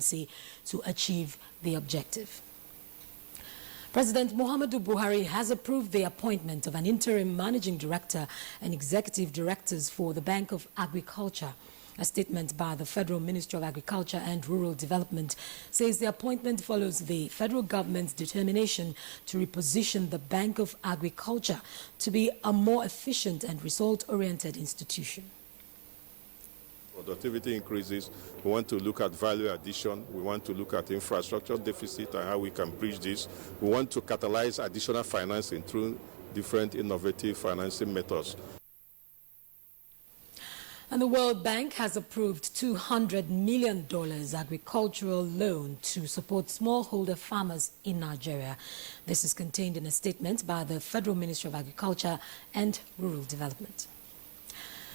to achieve the objective. President Muhammadu Buhari has approved the appointment of an interim managing director and executive directors for the Bank of Agriculture. A statement by the Federal Ministry of Agriculture and Rural Development says the appointment follows the federal government's determination to reposition the Bank of Agriculture to be a more efficient and result-oriented institution. Productivity increases, we want to look at value addition, we want to look at infrastructure deficit and how we can bridge this. We want to catalyze additional financing through different innovative financing methods. And the World Bank has approved $200 million agricultural loan to support smallholder farmers in Nigeria. This is contained in a statement by the Federal Ministry of Agriculture and Rural Development.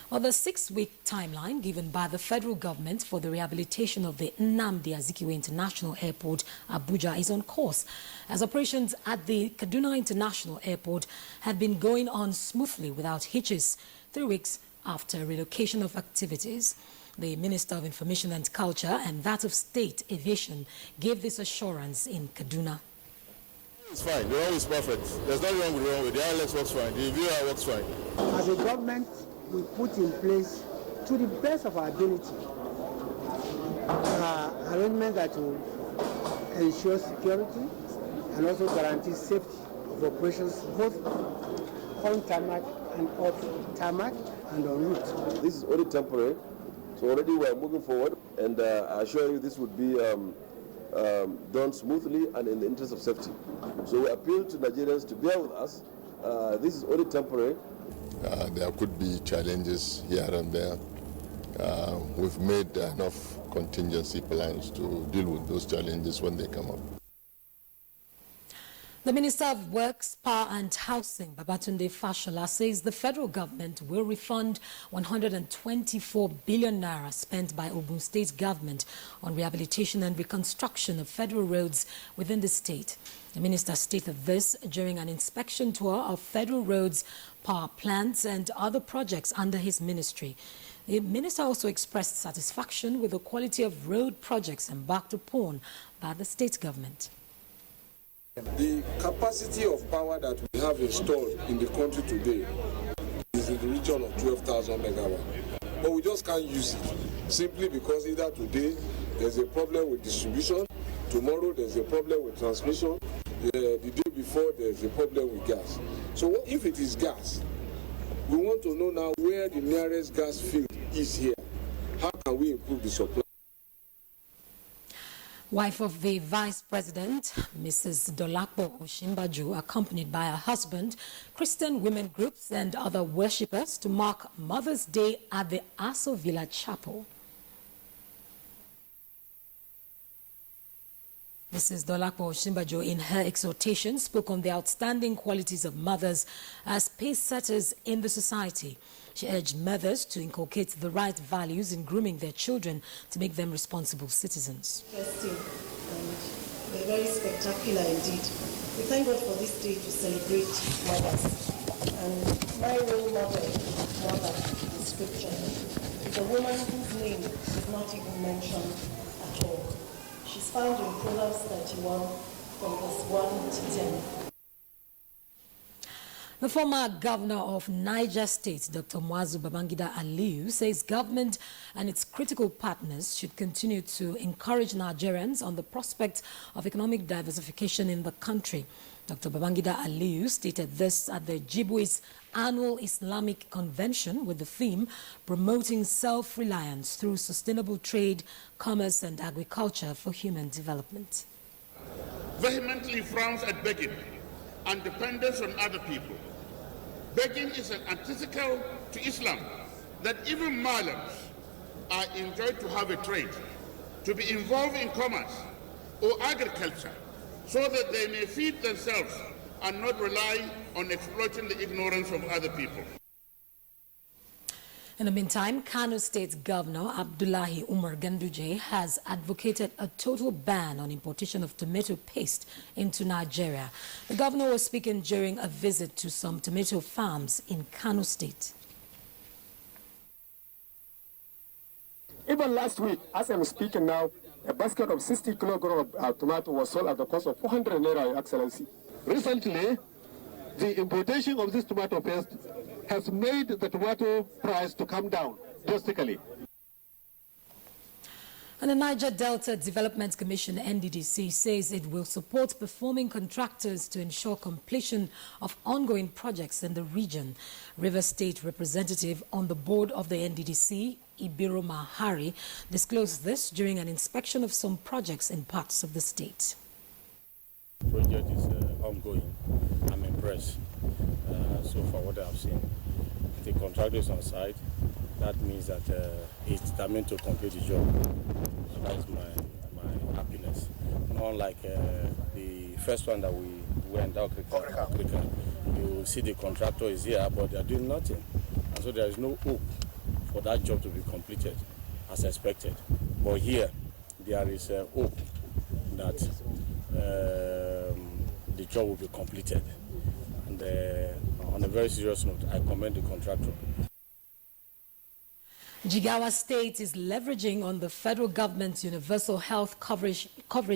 Well, the 6-week timeline given by the federal government for the rehabilitation of the Nnamdi Azikiwe International Airport, Abuja, is on course, as operations at the Kaduna International Airport had been going on smoothly without hitches 3 weeks after relocation of activities. The Minister of Information and Culture and that of State Aviation gave this assurance in Kaduna. It's fine. The road is perfect. There's nothing wrong with the runway. The ILX works fine. The VOI works fine. As a government, we put in place, to the best of our ability, arrangements that will ensure security and also guarantee safety of operations both on tarmac and off tarmac and en route. This is only temporary, so already we are moving forward, and I assure you this would be done smoothly and in the interest of safety. So we appeal to Nigerians to bear with us. This is only temporary. There could be challenges here and there. We've made enough contingency plans to deal with those challenges when they come up. The Minister of Works, Power and Housing, Babatunde Fashola, says the federal government will refund 124 billion naira spent by Ogun State government on rehabilitation and reconstruction of federal roads within the state. The minister stated this during an inspection tour of federal roads, power plants and other projects under his ministry. The minister also expressed satisfaction with the quality of road projects embarked upon by the state government. The capacity of power that we have installed in the country today is in the region of 12,000 megawatts. But we just can't use it simply because either today there's a problem with distribution, tomorrow there's a problem with transmission, the day before there's a problem with gas. So if it is gas, we want to know now where the nearest gas field is here. How can we improve the supply? Wife of the Vice President, Mrs. Dolapo Oshimbaju, accompanied by her husband, Christian women groups and other worshippers to mark Mother's Day at the Aso Villa Chapel. Mrs. Dolapo Oshimbaju, in her exhortation, spoke on the outstanding qualities of mothers as pace-setters in the society. She urged mothers to inculcate the right values in grooming their children to make them responsible citizens. Interesting and they're very spectacular indeed. We thank God for this day to celebrate mothers. And my role model, mother, in scripture, is a woman whose name is not even mentioned at all. She's found in Proverbs 31 from verse 1 to 10. The former governor of Niger State, Dr. Muazu Babangida Aliyu, says government and its critical partners should continue to encourage Nigerians on the prospect of economic diversification in the country. Dr. Babangida Aliyu stated this at the Jibui's annual Islamic convention with the theme Promoting Self-Reliance Through Sustainable Trade, Commerce and Agriculture for Human Development. Vehemently frowns at begging and dependence on other people. Begging is an antithetical to Islam, that even Muslims are enjoined to have a trade, to be involved in commerce or agriculture, so that they may feed themselves and not rely on exploiting the ignorance of other people. In the meantime, Kano State Governor Abdullahi Umar Ganduje has advocated a total ban on importation of tomato paste into Nigeria. The governor was speaking during a visit to some tomato farms in Kano State. Even last week, as I'm speaking now, A basket of 60 kilograms of tomato was sold at the cost of 400 naira, Your Excellency. Recently, the importation of this tomato paste has made the tomato price to come down drastically. And the Niger Delta Development Commission, NDDC, says it will support performing contractors to ensure completion of ongoing projects in the region. River State representative on the board of the NDDC, Ibiro Mahari, disclosed this during an inspection of some projects in parts of the state. The project is ongoing. I'm impressed so far what I've seen. The contractor is on site. That means that he's determined to complete the job. So that's my happiness. Unlike the first one that we went out, you see the contractor is here, but they're doing nothing. And so there is no hope for that job to be completed as expected. But here, there is hope that the job will be completed. And on a very serious note, I commend the contractor. Jigawa State is leveraging on the federal government's universal health coverage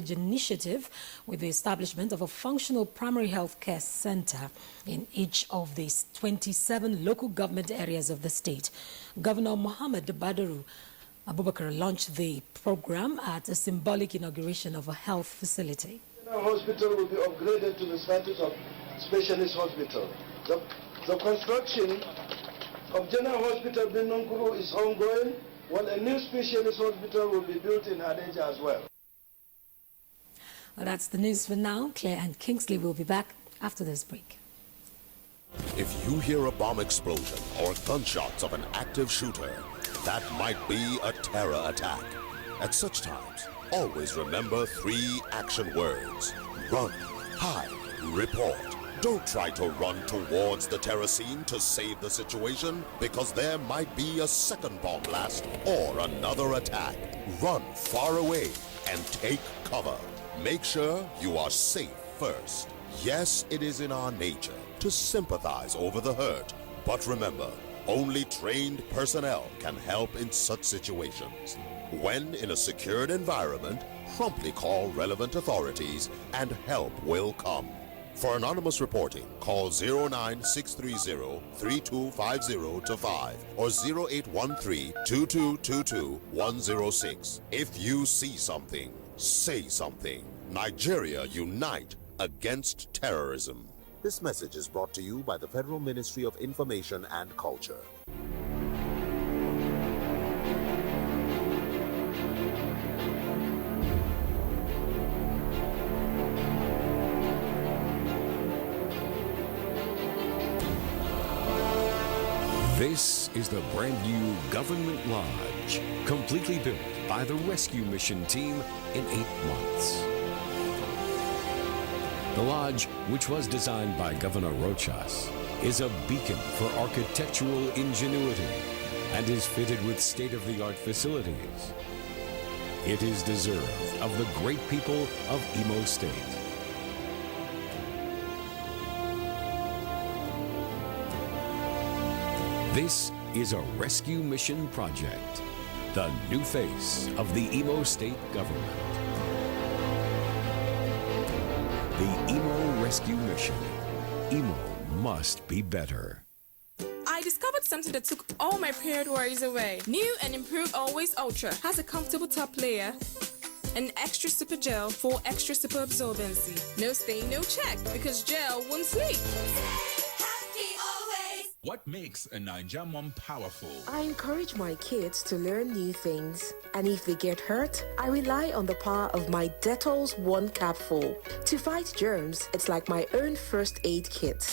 initiative with the establishment of a functional primary health care center in each of the 27 local government areas of the state. Governor Mohammed Badaru Abubakar launched the program at a symbolic inauguration of a health facility. The hospital will be upgraded to the status of specialist hospital. The construction of General Hospital Benunguru is ongoing, while a new specialist hospital will be built in Hadeja as well. Well, that's the news for now. Claire and Kingsley will be back after this break. If you hear a bomb explosion or gunshots of an active shooter, that might be a terror attack. At such times, always remember 3 action words: run, hide, report. Don't try to run towards the terror scene to save the situation, because there might be a second bomb blast or another attack. Run far away and take cover. Make sure you are safe first. Yes, it is in our nature to sympathize over the hurt, but remember, only trained personnel can help in such situations. When in a secured environment, promptly call relevant authorities and help will come. For anonymous reporting, call 09630-3250-5 or 0813-2222-106. If you see something, say something. Nigeria unite against terrorism. This message is brought to you by the Federal Ministry of Information and Culture. This is the brand new Government Lodge, completely built by the rescue mission team in 8 months. The lodge, which was designed by Governor Rochas, is a beacon for architectural ingenuity and is fitted with state-of-the-art facilities. It is deserved of the great people of Imo State. This is a rescue mission project, the new face of the Imo State government. The Imo Rescue Mission. Imo must be better. I discovered something that took all my period worries away. New and improved Always Ultra has a comfortable top layer, an extra super gel for extra super absorbency. No stain, no check, because gel won't sleep. What makes a Niger mom powerful? I encourage my kids to learn new things. And if they get hurt, I rely on the power of my Dettol's One Capful. To fight germs, it's like my own first aid kit.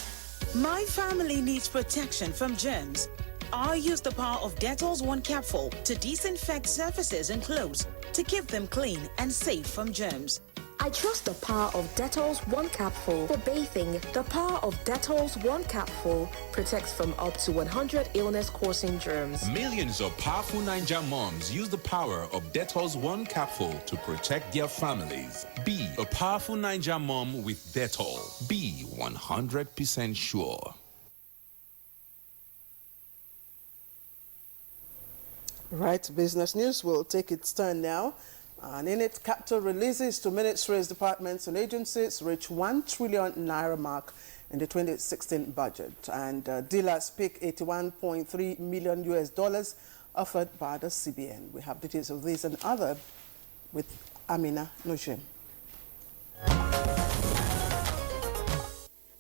My family needs protection from germs. I use the power of Dettol's One Capful to disinfect surfaces and clothes to keep them clean and safe from germs. I trust the power of Dettol's One Capful for bathing. The power of Dettol's One Capful protects from up to 100 illness-causing germs. Millions of powerful Niger moms use the power of Dettol's One Capful to protect their families. Be a powerful Niger mom with Dettol. Be 100% sure. Right, business news will take its turn now. And in it, capital releases to ministries, departments and agencies reach 1 trillion naira mark in the 2016 budget. And dealers pick $81.3 million US offered by the CBN. We have details of this and other with Amina Nojim.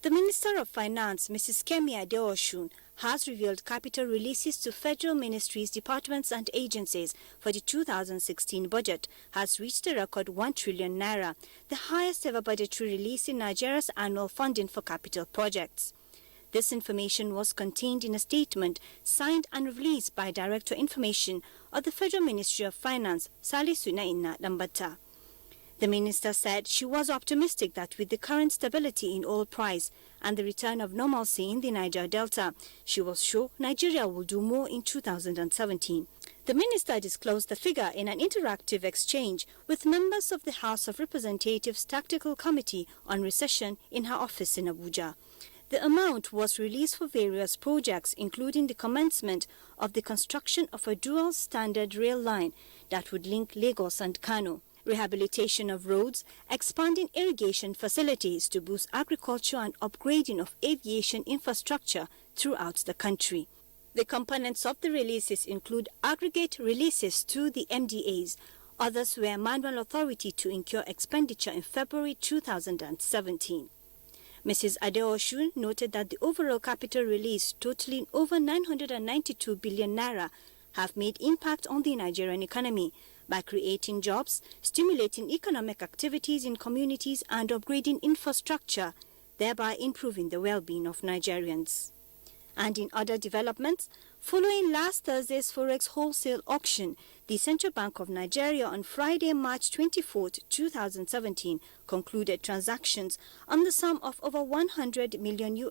The Minister of Finance, Mrs. Kemi Adeosun, has revealed capital releases to federal ministries, departments and agencies for the 2016 budget has reached a record 1 trillion naira, the highest ever budgetary release in Nigeria's annual funding for capital projects. This information was contained in a statement signed and released by Director Information of the Federal Ministry of Finance, Salisu Naina Dambata. The minister said she was optimistic that with the current stability in oil price and the return of normalcy in the Niger Delta, she was sure Nigeria will do more in 2017. The minister disclosed the figure in an interactive exchange with members of the House of Representatives Tactical Committee on Recession in her office in Abuja. The amount was released for various projects, including the commencement of the construction of a dual standard rail line that would link Lagos and Kano, rehabilitation of roads, expanding irrigation facilities to boost agriculture and upgrading of aviation infrastructure throughout the country. The components of the releases include aggregate releases to the MDAs. Others were manual authority to incur expenditure in February 2017. Mrs. Adeosun noted that the overall capital release totaling over 992 billion naira have made impact on the Nigerian economy by creating jobs, stimulating economic activities in communities and upgrading infrastructure, thereby improving the well-being of Nigerians. And in other developments, following last Thursday's Forex wholesale auction, the Central Bank of Nigeria on Friday, March 24, 2017, concluded transactions on the sum of over $100 million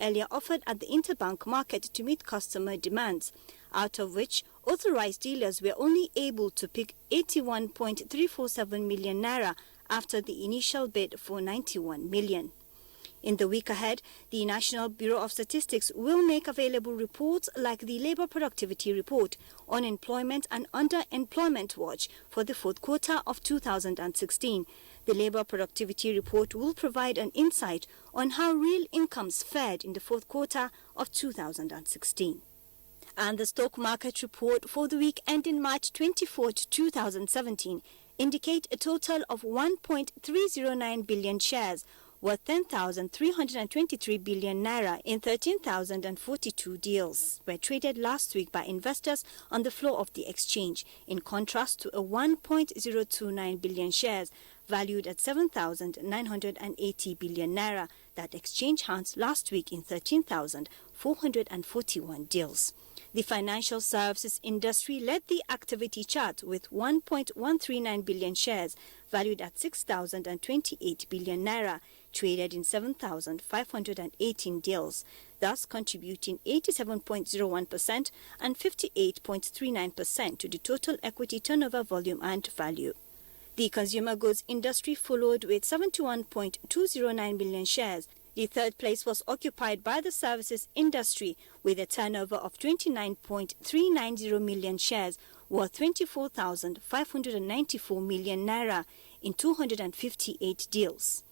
earlier offered at the interbank market to meet customer demands, out of which authorized dealers were only able to pick 81.347 million naira after the initial bid for 91 million. In the week ahead, the National Bureau of Statistics will make available reports like the Labour Productivity Report, Unemployment and Underemployment Watch for the fourth quarter of 2016. The Labour Productivity Report will provide an insight on how real incomes fared in the fourth quarter of 2016. And the stock market report for the week ending March 24, 2017 indicate a total of 1.309 billion shares worth 10,323 billion naira in 13,042 deals were traded last week by investors on the floor of the exchange, in contrast to a 1.029 billion shares valued at 7,980 billion naira that exchanged hands last week in 13,441 deals. The financial services industry led the activity chart with 1.139 billion shares valued at 6,028 billion naira traded in 7,518 deals, thus contributing 87.01% and 58.39% to the total equity turnover volume and value. The consumer goods industry followed with 71.209 billion shares. The third place was occupied by the services industry with a turnover of 29.390 million shares worth 24,594 million naira in 258 deals.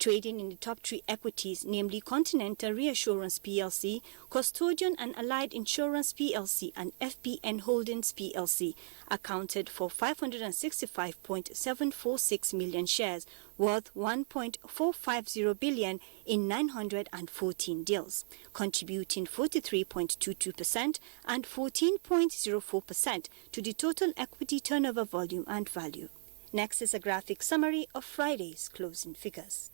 Trading in the top three equities, namely Continental Reassurance PLC, Custodian and Allied Insurance PLC and FBN Holdings PLC, accounted for 565.746 million shares worth 1.450 billion in 914 deals, contributing 43.22% and 14.04% to the total equity turnover volume and value. Next is a graphic summary of Friday's closing figures.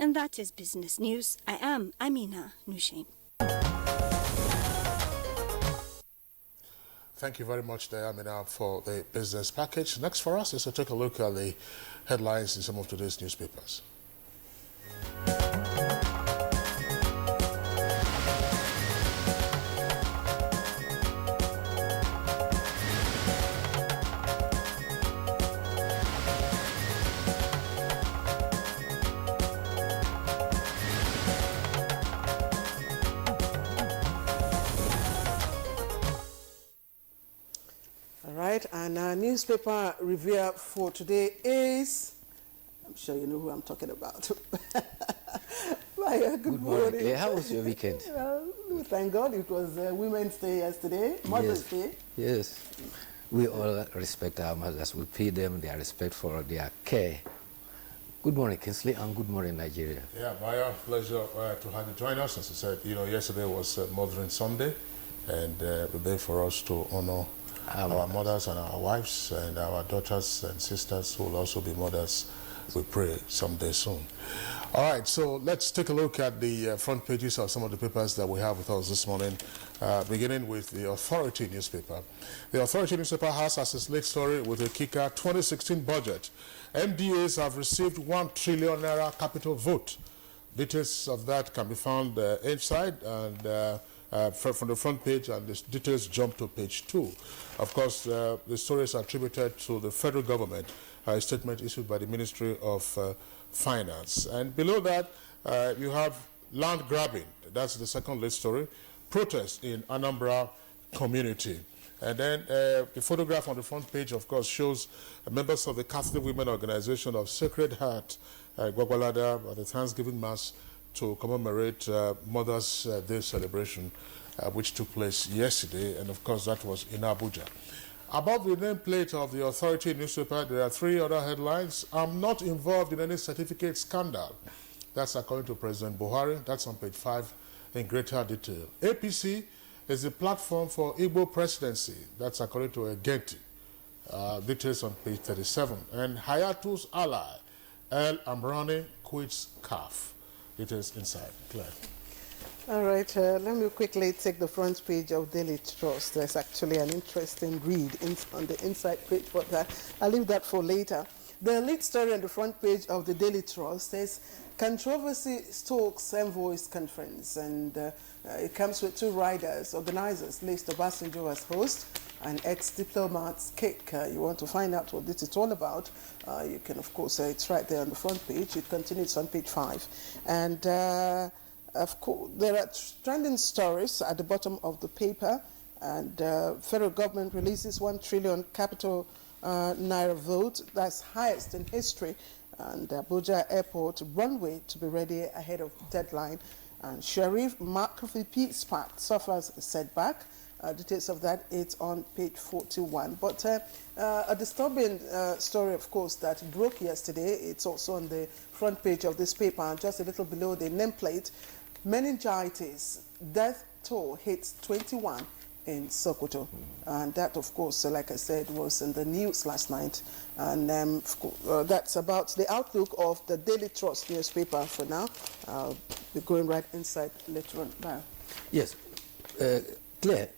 And that is business news. I am Amina Nushain. Thank you very much, Amina, for the business package. Next for us is to take a look at the headlines in some of today's newspapers. All right, and our newspaper review for today is, I'm sure you know who I'm talking about. Maya, good morning. Claire, how was your weekend? Well, thank God it was Women's Day yesterday, Mother's Day. Yes, we all respect our mothers. We pay them their respect for their care. Good morning, Kingsley, and good morning, Nigeria. Yeah, Maya, pleasure to have you join us. As I said, yesterday was Mothering Sunday, and the day for us to honor our mothers and our wives and our daughters and sisters who will also be mothers, we pray, someday soon. All right, so let's take a look at the front pages of some of the papers that we have with us this morning, beginning with the Authority newspaper. The Authority newspaper has as its lead story with a kicker 2016 budget. MDAs have received 1 trillion naira capital vote. Details of that can be found inside and from the front page, and the details jump to page 2. Of course, the story is attributed to the federal government, a statement issued by the Ministry of Finance. And below that, you have land grabbing. That's the second lead story. Protest in Anambra community. And then the photograph on the front page, of course, shows members of the Catholic Women Organization of Sacred Heart, Gwagwalada, at the Thanksgiving Mass to commemorate Mother's Day celebration, which took place yesterday. And, of course, that was in Abuja. Above the nameplate of the Authority newspaper, there are 3 other headlines. I'm not involved in any certificate scandal. That's according to President Buhari. That's on page 5 in greater detail. APC is the platform for Igbo presidency. That's according to Agenti. Details on page 37. And Hayatu's ally, El Amrani, quits CAF. Details inside. Claire. All right, let me quickly take the front page of Daily Trust. There's actually an interesting read on the inside page, but I'll leave that for later. The lead story on the front page of the Daily Trust is controversy stokes envoys conference, and it comes with 2 riders, organizers, List Obasanjo as host, and ex-diplomat's cake. You want to find out what this is all about, you can, of course, it's right there on the front page. It continues on page 5. And of course, there are trending stories at the bottom of the paper, and federal government releases 1 trillion capital naira vote. That's highest in history. And Abuja Airport runway to be ready ahead of deadline. And Sheriff McAfee Peace Pact suffers a setback. Details of that, it's on page 41. But a disturbing story, of course, that broke yesterday. It's also on the front page of this paper, and just a little below the nameplate. Meningitis, death toll hits 21 in Sokoto. And that, of course, like I said, was in the news last night. And that's about the outlook of the Daily Trust newspaper for now. I'll be going right inside later on now. Yes. Claire,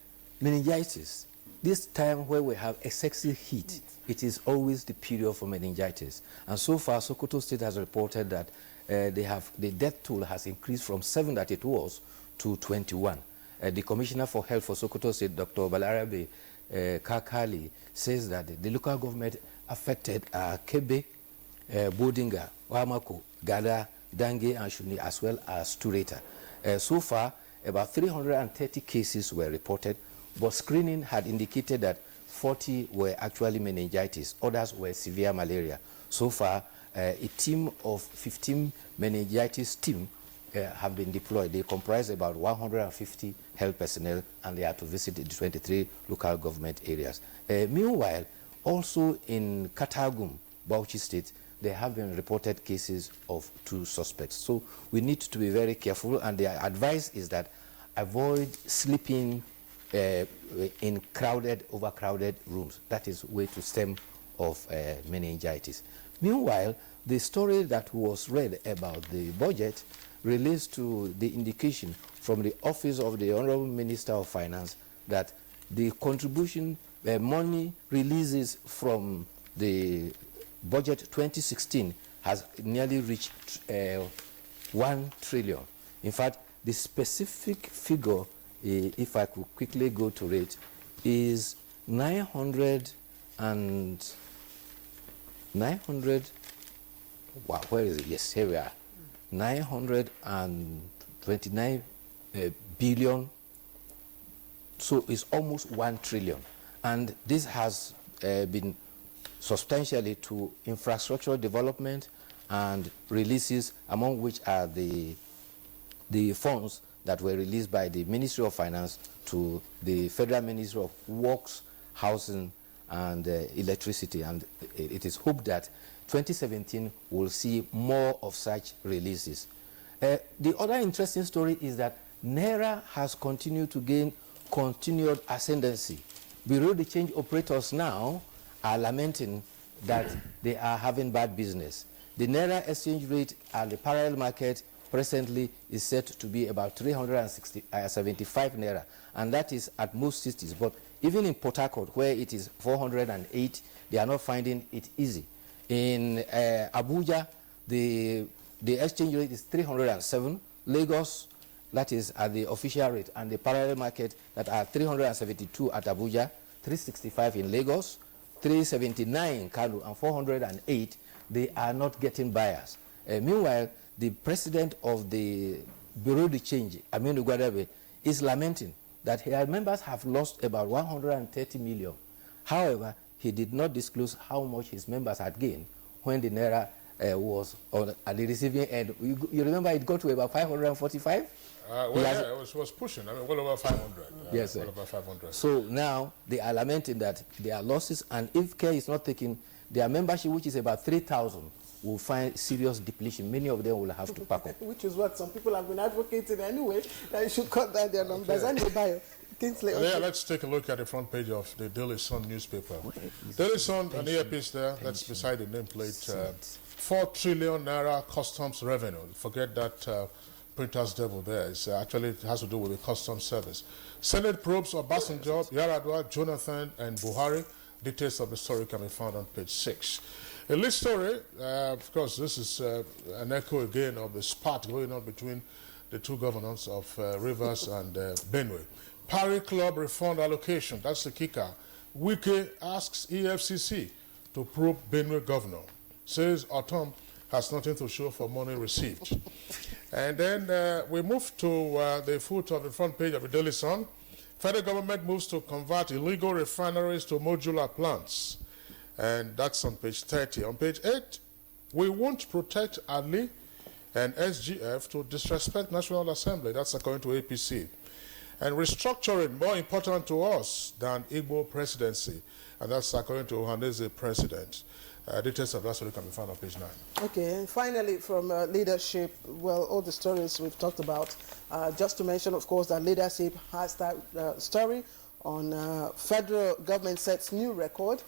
meningitis, this time where we have excessive heat, it is always the period for meningitis. And so far, Sokoto State has reported that the death toll has increased from 7 that it was to 21. The Commissioner for Health for Sokoto State, Dr. Balarabe Kakali, says that the local government affected Kebe, Bodinga, Wamako, Gada, Dange, and Shuni, as well as Tureta. So far, about 330 cases were reported, but screening had indicated that 40 were actually meningitis, others were severe malaria. So far, a team of 15 meningitis team have been deployed. They comprise about 150 health personnel, and they are to visit the 23 local government areas. Meanwhile, also in Katagum, Bauchi State, there have been reported cases of 2 suspects. So we need to be very careful, and their advice is that avoid sleeping in overcrowded rooms. That is way to stem off meningitis. Meanwhile, the story that was read about the budget relates to the indication from the Office of the Honorable Minister of Finance that the contribution money releases from the budget 2016 has nearly reached 1 trillion. In fact, the specific figure, if I could quickly go to it, is 900, wow, where is it? Yes, here we are. 929 billion. So it's almost 1 trillion. And this has been substantially to infrastructure development and releases, among which are the funds that were released by the Ministry of Finance to the Federal Ministry of Works, Housing and Electricity. And it is hoped that 2017 will see more of such releases. The other interesting story is that Naira has continued to gain continued ascendancy. Bureau de change operators now are lamenting that they are having bad business. The Naira exchange rate at the parallel market presently is set to be about 375 Naira, and that is at most cities. But even in Port Harcourt, where it is 408, they are not finding it easy. In Abuja, the exchange rate is 307. Lagos, that is at the official rate, and the parallel market that are 372 at Abuja, 365 in Lagos, 379 in Kano, and 408, they are not getting buyers. Meanwhile, the president of the Bureau de Change, Aminu Gwadabe, is lamenting that his members have lost about 130 million. However, he did not disclose how much his members had gained when the Naira was at the receiving end. You remember it got to about 545? It was pushing. I mean, well over 500. Yes, sir. Well over 500. So now they are lamenting that there are losses, and if care is not taken, their membership, which is about 3,000, will find serious depletion. Many of them will have to pack up. Which is what some people have been advocating anyway, that you should cut down their numbers. Okay. Anyway, Kingsley, Yeah, let's take a look at the front page of the Daily Sun newspaper. Daily Sun, an earpiece there, that's beside the nameplate. 4 trillion Naira customs revenue. Forget that printer's devil there. It's, actually, it has to do with the customs service. Senate probes Obasanjo, Yaradua, Jonathan, and Buhari. Details of the story can be found on page 6. In this story, of course, this is an echo again of the spat going on between the two governors of Rivers and Benue. Parry Club refund allocation, that's the kicker. Wike asks EFCC to probe Benue governor. Says Otom has nothing to show for money received. And then we move to the foot of the front page of the Daily Sun. Federal government moves to convert illegal refineries to modular plants. And that's on page 30. On page 8, we won't protect Ali and SGF to disrespect National Assembly. That's according to APC. And restructuring, more important to us than Igbo presidency. And that's according to Ohaneze president. Details of that story can be found on page 9. Okay, and finally from leadership, well, all the stories we've talked about. Just to mention, of course, that leadership has that story on federal government sets new record.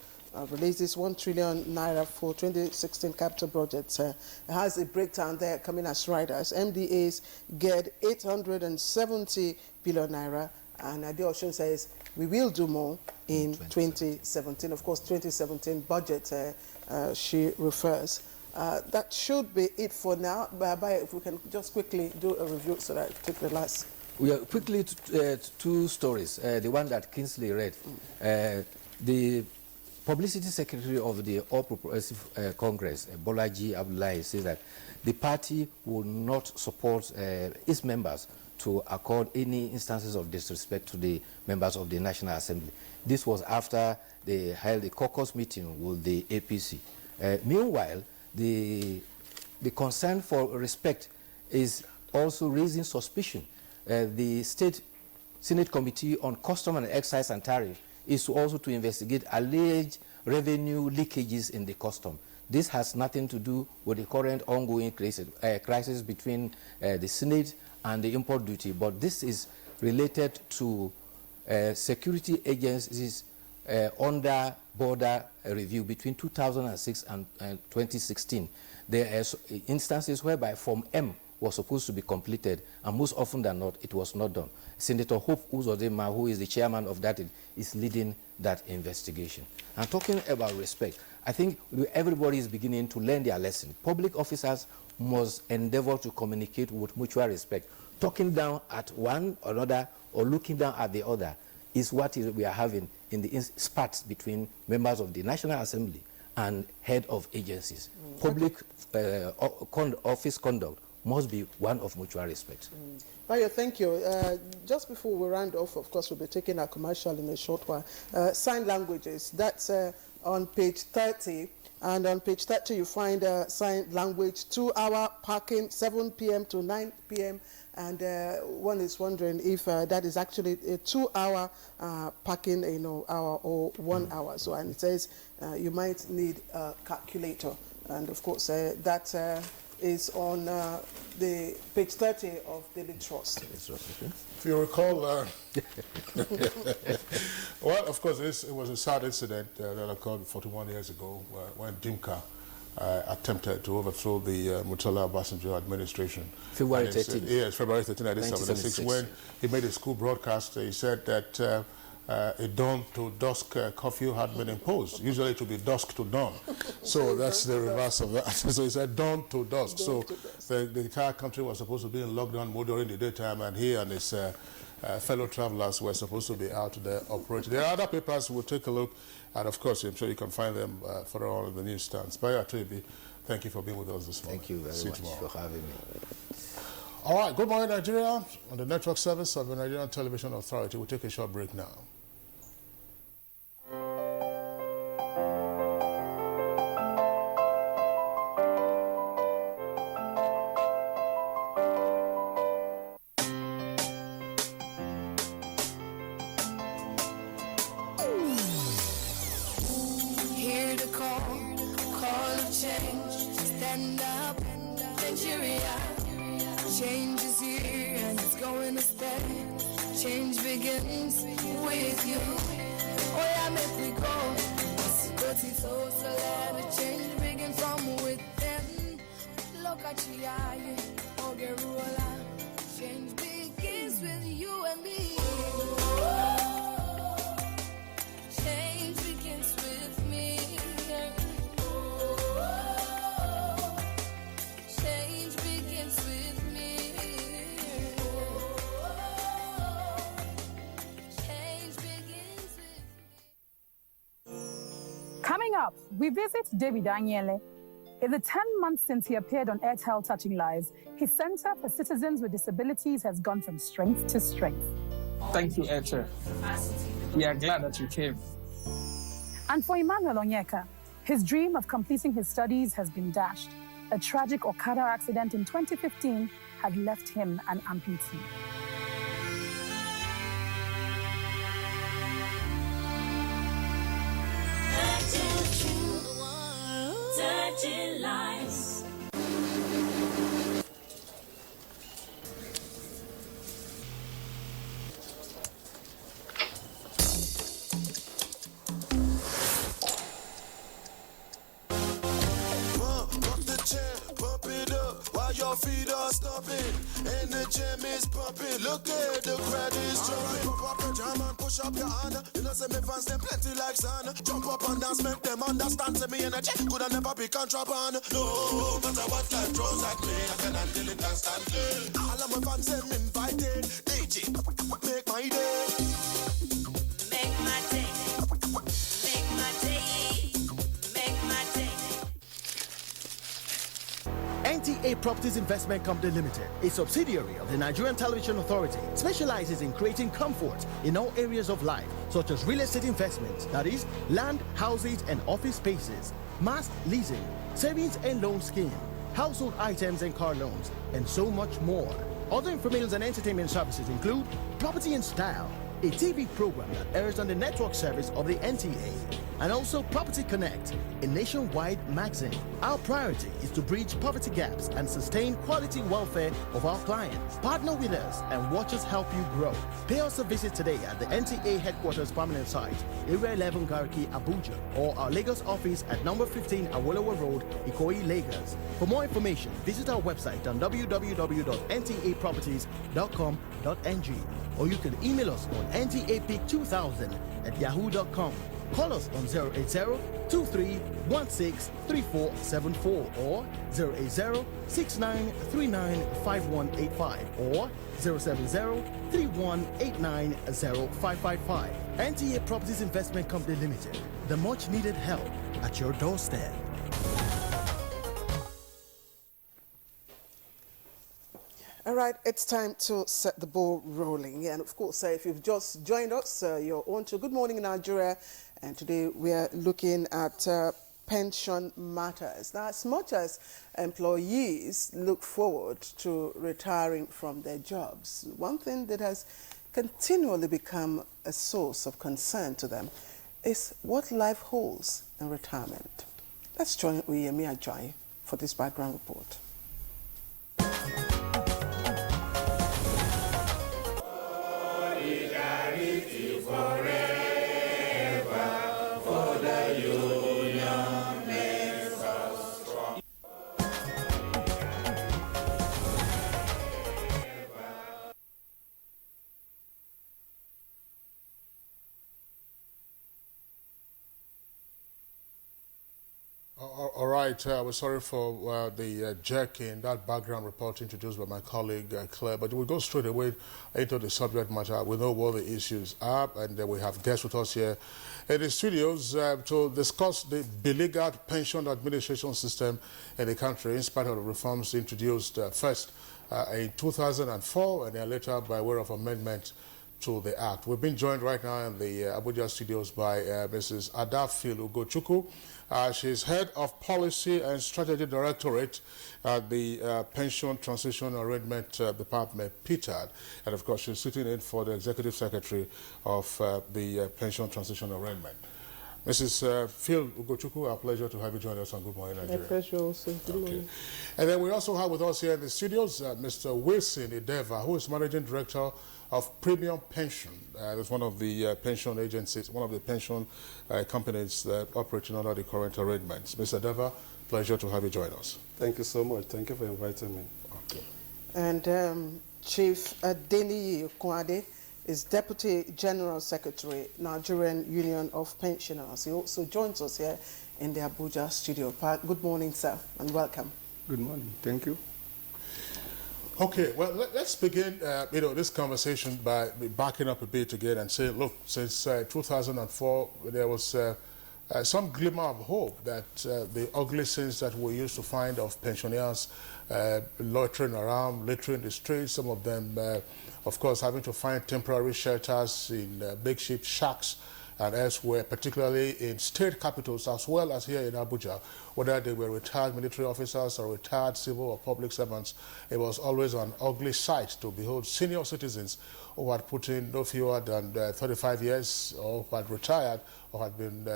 Releases 1 trillion naira for 2016 capital budget. It has a breakdown there coming as riders. MDAs get 870 billion naira, and Adeosun says we will do more in 2017. Of course, 2017 budget she refers. That should be it for now. If we can just quickly do a review so that I take the last. We are quickly two stories. The one that Kingsley read. The Publicity Secretary of the All Progressive Congress, Bolaji Abdullahi, says that the party will not support its members to accord any instances of disrespect to the members of the National Assembly. This was after they held a caucus meeting with the APC. Meanwhile, the concern for respect is also raising suspicion. The State Senate Committee on Custom and Excise and Tariff is also to investigate alleged revenue leakages in the custom. This has nothing to do with the current ongoing crisis between the Senate and the import duty, but this is related to security agencies under border review between 2006 and 2016. There are instances whereby Form M was supposed to be completed, and most often than not, it was not done. Senator Hope Uzodinma, who is the chairman of that, is leading that investigation. And talking about respect, I think everybody is beginning to learn their lesson. Public officers must endeavor to communicate with mutual respect. Talking down at one another or looking down at the other is what we are having in the spats between members of the National Assembly and head of agencies. Public office conduct must be one of mutual respect. Bayo, thank you. Just before we round off, of course, we'll be taking our commercial in a short while. Sign languages, that's on page 30. And on page 30, you find sign language, 2-hour parking, 7 p.m. to 9 p.m. And one is wondering if that is actually a 2-hour parking, hour or 1 hour. So, and it says you might need a calculator. And of course, that is on the page 30 of Daily Trust. If you recall, well, of course, it was a sad incident that occurred 41 years ago when Dimka attempted to overthrow the Murtala Obasanjo administration. February 13th. Yes, February 13th, 1976. When he made a school broadcast, he said that a dawn to dusk curfew had been imposed. Usually it would be dusk to dawn. So that's the reverse of that. So he said dawn to dusk. So the entire country was supposed to be in lockdown mode during the daytime, and he and his fellow travelers were supposed to be out there operating. There are other papers. We'll take a look, and of course, I'm sure you can find them further on in the newsstands. Bayo Atoyebi, thank you for being with us this morning. Thank you very much for having me. All right, good morning, Nigeria. On the network service of the Nigerian Television Authority, we'll take a short break now. Hear the call of change. Stand up, Nigeria. Change is here and it's going to stay. Change begins with you. Oh yeah, make we go. Go to so let the change begin from within. Look at you, Ogeruola. Change begins with you and me. Change begins with me. Change begins with me. Change begins with Coming up, we visit David Anyele. In the 10 months since he appeared on Airtel Touching Lives, his Center for Citizens with Disabilities has gone from strength to strength. Thank you, Airtel. We are glad that you came. And for Emmanuel Onyeka, his dream of completing his studies has been dashed. A tragic Okada accident in 2015 had left him an amputee. Touching lives. Pump the chair, pump it up while your feet are stomping and the gym is pumping. Look at the crowd is jumping. Pump up your jam and push up your hand. You know, say me fans them plenty like sun. Jump up and dance, make them understand. Say me energy could never be contraband. No matter what life throws at me, I can handle it constantly. All of my fans them invited. DJ, make my day. Make my day. Make my day. Make my day. NTA Properties Investment Company Limited, a subsidiary of the Nigerian Television Authority, specializes in creating comfort in all areas of life, such as real estate investments, that is, land, houses, and office spaces, mass leasing, savings and loan scheme, household items and car loans, and so much more. Other information and entertainment services include Property in Style, a TV program that airs on the network service of the NTA, and also Property Connect, a nationwide magazine. Our priority is to bridge poverty gaps and sustain quality welfare of our clients. Partner with us and watch us help you grow. Pay us a visit today at the NTA headquarters permanent site, Area 11 Garki, Abuja, or our Lagos office at number 15 Awolowo Road, Ikoyi, Lagos. For more information, visit our website on www.ntaproperties.com.ng, or you can email us on ntapeak2000@yahoo.com. Call us on 080-2316-3474 or 080-6939-5185 or 070-3189-0555. NTA Properties Investment Company Limited, the much needed help at your doorstep. right, it's time to set the ball rolling. And of course, if you've just joined us, you're on to Good Morning Nigeria. And today we are looking at pension matters. Now, as much as employees look forward to retiring from their jobs, one thing that has continually become a source of concern to them is what life holds in retirement. Let's join Uyemi Ajayi for this background report. All right, we're sorry for the jerk in that background report introduced by my colleague Claire, but we'll go straight away into the subject matter. We know what the issues are, and we have guests with us here in the studios to discuss the beleaguered pension administration system in the country, in spite of the reforms introduced first in 2004 and then later by way of amendment to the Act. We've been joined right now in the Abuja studios by Mrs. Adafil Ugochukwu. She's Head of Policy and Strategy Directorate at the Pension Transition Arrangement Department, PTAD. And of course, she's sitting in for the Executive Secretary of the Pension Transition Arrangement. Mrs. Phil Ugochukwu, our pleasure to have you join us on Good Morning Nigeria. My pleasure also. Good morning. And then we also have with us here in the studios Mr. Wilson Ideva, who is Managing Director of Premium Pension. It's one of the pension agencies, one of the pension companies that operating under the current arrangements. Mr. Ideva, pleasure to have you join us. Thank you so much. Thank you for inviting me. Okay. And Chief Adeniyi Okunade is Deputy General Secretary, Nigerian Union of Pensioners. He also joins us here in the Abuja studio. Good morning, sir, and welcome. Good morning. Thank you. Okay, well, let's begin, this conversation by backing up a bit again and saying, look, since 2004, there was some glimmer of hope that the ugly scenes that we used to find of pensioners loitering around, littering the streets, some of them, of course, having to find temporary shelters in makeshift shacks and elsewhere, particularly in state capitals as well as here in Abuja, whether they were retired military officers or retired civil or public servants. It was always an ugly sight to behold senior citizens who had put in no fewer than 35 years or who had retired or had been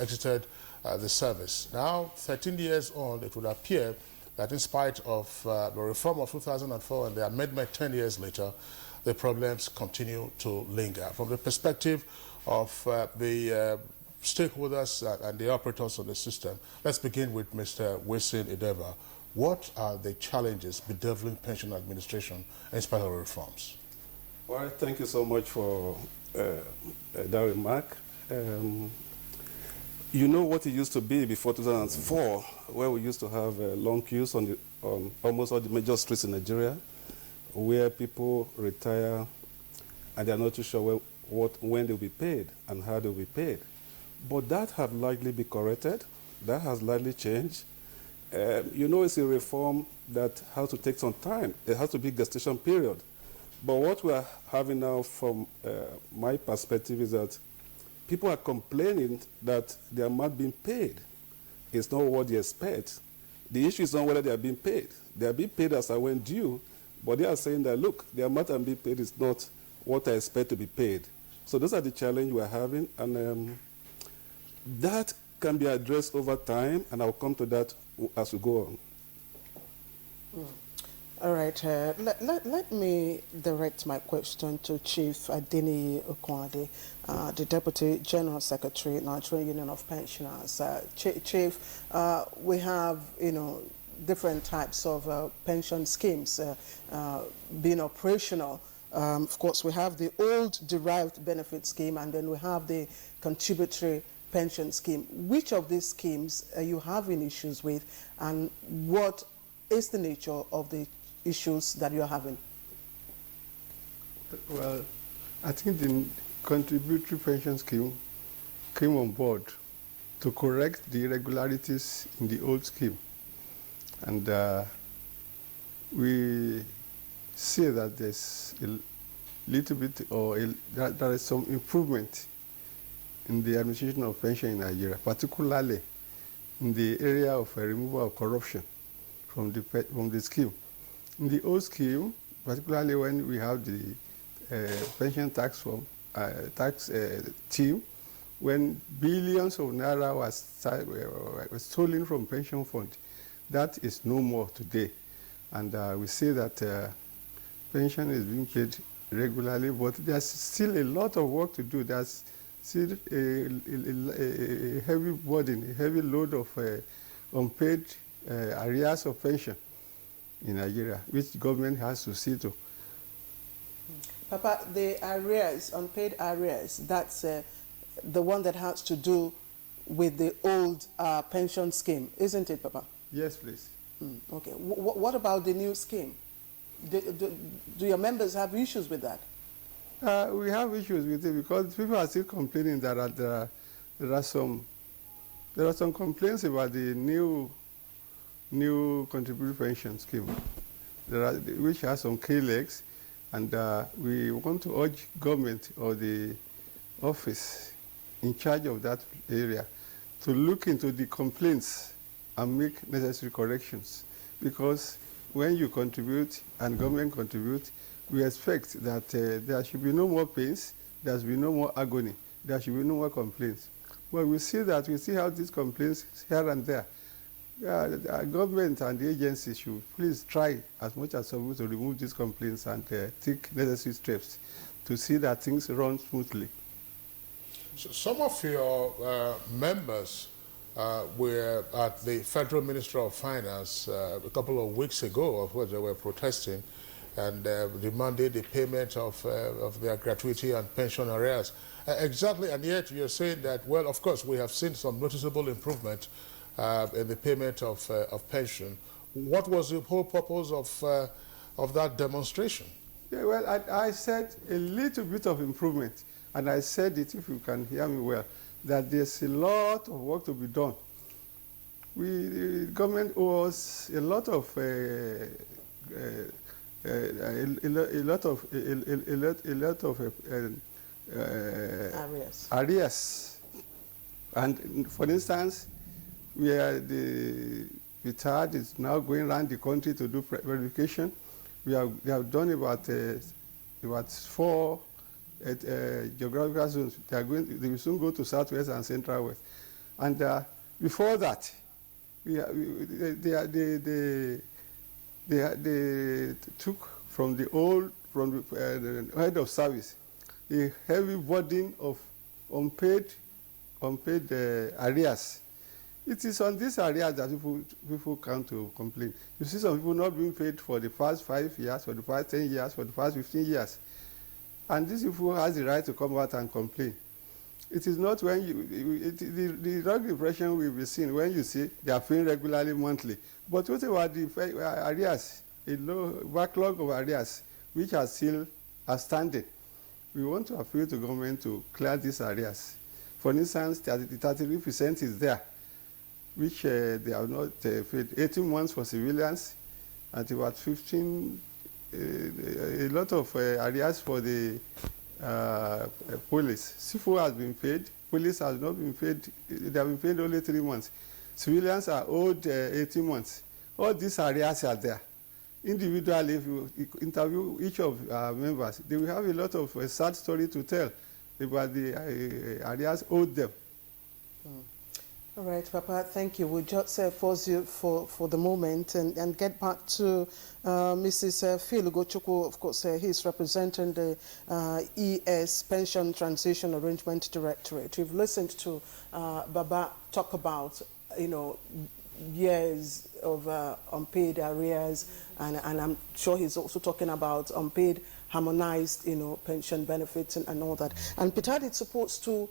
exited the service. Now, 13 years on, it would appear that in spite of the reform of 2004 and the amendment 10 years later, the problems continue to linger. From the perspective of the stakeholders and the operators of the system, let's begin with Mr. Wilson Ideva. What are the challenges bedeviling pension administration in spite of reforms? All right, thank you so much for that remark. You know what it used to be before 2004, where we used to have long queues on almost all the major streets in Nigeria, where people retire and they are not too sure when they'll be paid and how they'll be paid. But that has largely been corrected. That has largely changed. It's a reform that has to take some time. There has to be a gestation period. But what we are having now from my perspective is that people are complaining that they are not being paid. It's not what they expect. The issue is not whether they are being paid. They are being paid as I went due, but they are saying that, look, the amount I'm being paid is not what I expect to be paid. So those are the challenges we're having, and that can be addressed over time, and I'll come to that as we go on. All right, let me direct my question to Chief Adeniyi Okunade, the Deputy General Secretary, Nigerian Union of Pensioners. Chief, we have, different types of pension schemes being operational. Of course, we have the old derived benefit scheme, and then we have the contributory pension scheme. Which of these schemes are you having issues with, and what is the nature of the issues that you're having? Well, I think the contributory pension scheme came on board to correct the irregularities in the old scheme. And we say that there's a little bit, or that there is some improvement in the administration of pension in Nigeria, particularly in the area of removal of corruption from the scheme. In the old scheme, particularly when we have the pension tax team, when billions of naira was stolen from pension fund, that is no more today. And we say that pension is being paid regularly, but there's still a lot of work to do. There's still a heavy burden, a heavy load of unpaid arrears of pension in Nigeria, which government has to see to. Papa, the arrears, unpaid arrears, that's the one that has to do with the old pension scheme, isn't it, Papa? Yes, please. Okay. What about the new scheme? Do your members have issues with that? We have issues with it because people are still complaining that there are some complaints about the new contributory pension scheme, which has some key legs, and we want to urge government or the office in charge of that area to look into the complaints and make necessary corrections, because when you contribute and government contribute, we expect that there should be no more pains, there should be no more agony, there should be no more complaints. Well, we see how these complaints here and there. The government and the agencies should please try as much as possible to remove these complaints and take necessary steps to see that things run smoothly. So some of your members were at the Federal Ministry of Finance a couple of weeks ago, of course they were protesting and demanded the payment of their gratuity and pension arrears. Exactly, and yet you're saying that, well, of course, we have seen some noticeable improvement in the payment of pension. What was the whole purpose of that demonstration? Yeah, well, I said a little bit of improvement, and I said it, if you can hear me well, that there's a lot of work to be done. The government owes a lot of arrears. And for instance, the TAD is now going around the country to do verification. We have done about 4 geographical zones. They will soon go to Southwest and Central West. And before that, they took from the head of service a heavy burden of unpaid arrears. It is on these arrears that people come to complain. You see some people not being paid for the past 5 years, for the past 10 years, for the past 15 years. And these people has the right to come out and complain. It is not when the wrong impression will be seen when you see they are paying regularly monthly. But what about the arrears, a low backlog of arrears, which are still outstanding? We want to appeal to government to clear these arrears. For instance, the 33% is there, which they have not paid. 18 months for civilians, and about 15, a lot of arrears for the police. CFO has been paid, police has not been paid, they have been paid only 3 months. Civilians are owed 18 months. All these arrears are there. Individually, if you interview each of our members, they will have a lot of sad story to tell about the arrears owed them. All right, Papa, thank you. We'll just pause you for the moment and get back to Mrs. Phil Ugochukwu. Of course, he's representing the ES Pension Transition Arrangement Directorate. We've listened to Baba talk about, years of unpaid arrears, and I'm sure he's also talking about unpaid harmonized, pension benefits and all that. And Peter is supposed to,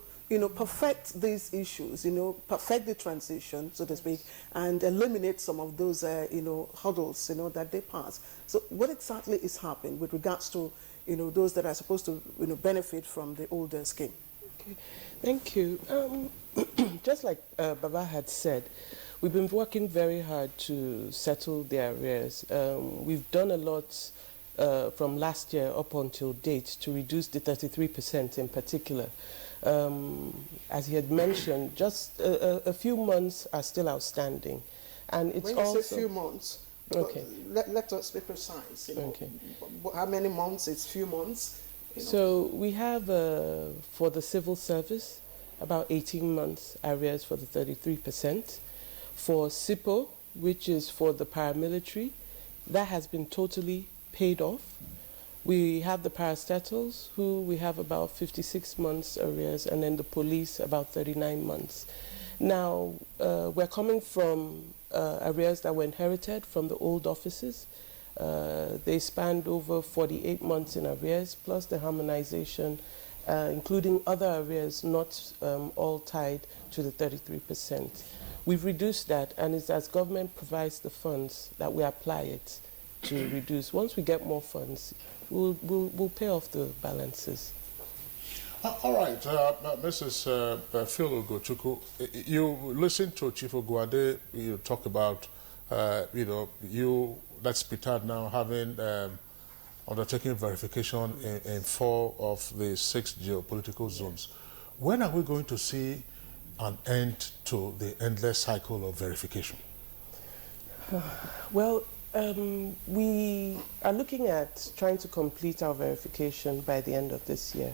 perfect these issues, perfect the transition, so to speak, and eliminate some of those, hurdles, that they pass. So what exactly is happening with regards to, those that are supposed to, benefit from the older scheme? Okay, thank you. Just like Baba had said, we've been working very hard to settle the arrears. We've done a lot from last year up until date to reduce the 33% in particular. As he had mentioned, just a few months are still outstanding. And it's when you also say few months, okay. Let us be precise. You know, okay. How many months? It's few months. You know. So we have for the civil service about 18 months arrears for the 33%. For SIPO, which is for the paramilitary, that has been totally paid off. We have the parastatals, who we have about 56 months arrears, and then the police about 39 months. Now, we're coming from arrears that were inherited from the old offices. They spanned over 48 months in arrears, plus the harmonization, including other arrears not all tied to the 33%. We've reduced that, and it's as government provides the funds that we apply it to reduce. Once we get more funds, we'll pay off the balances. All right, Mrs. Phil Ugochukwu, you listen to Chief Oguade, you talk about, that's Petard now having undertaking verification in 4 of the 6 geopolitical zones. When are we going to see an end to the endless cycle of verification? Well, we are looking at trying to complete our verification by the end of this year.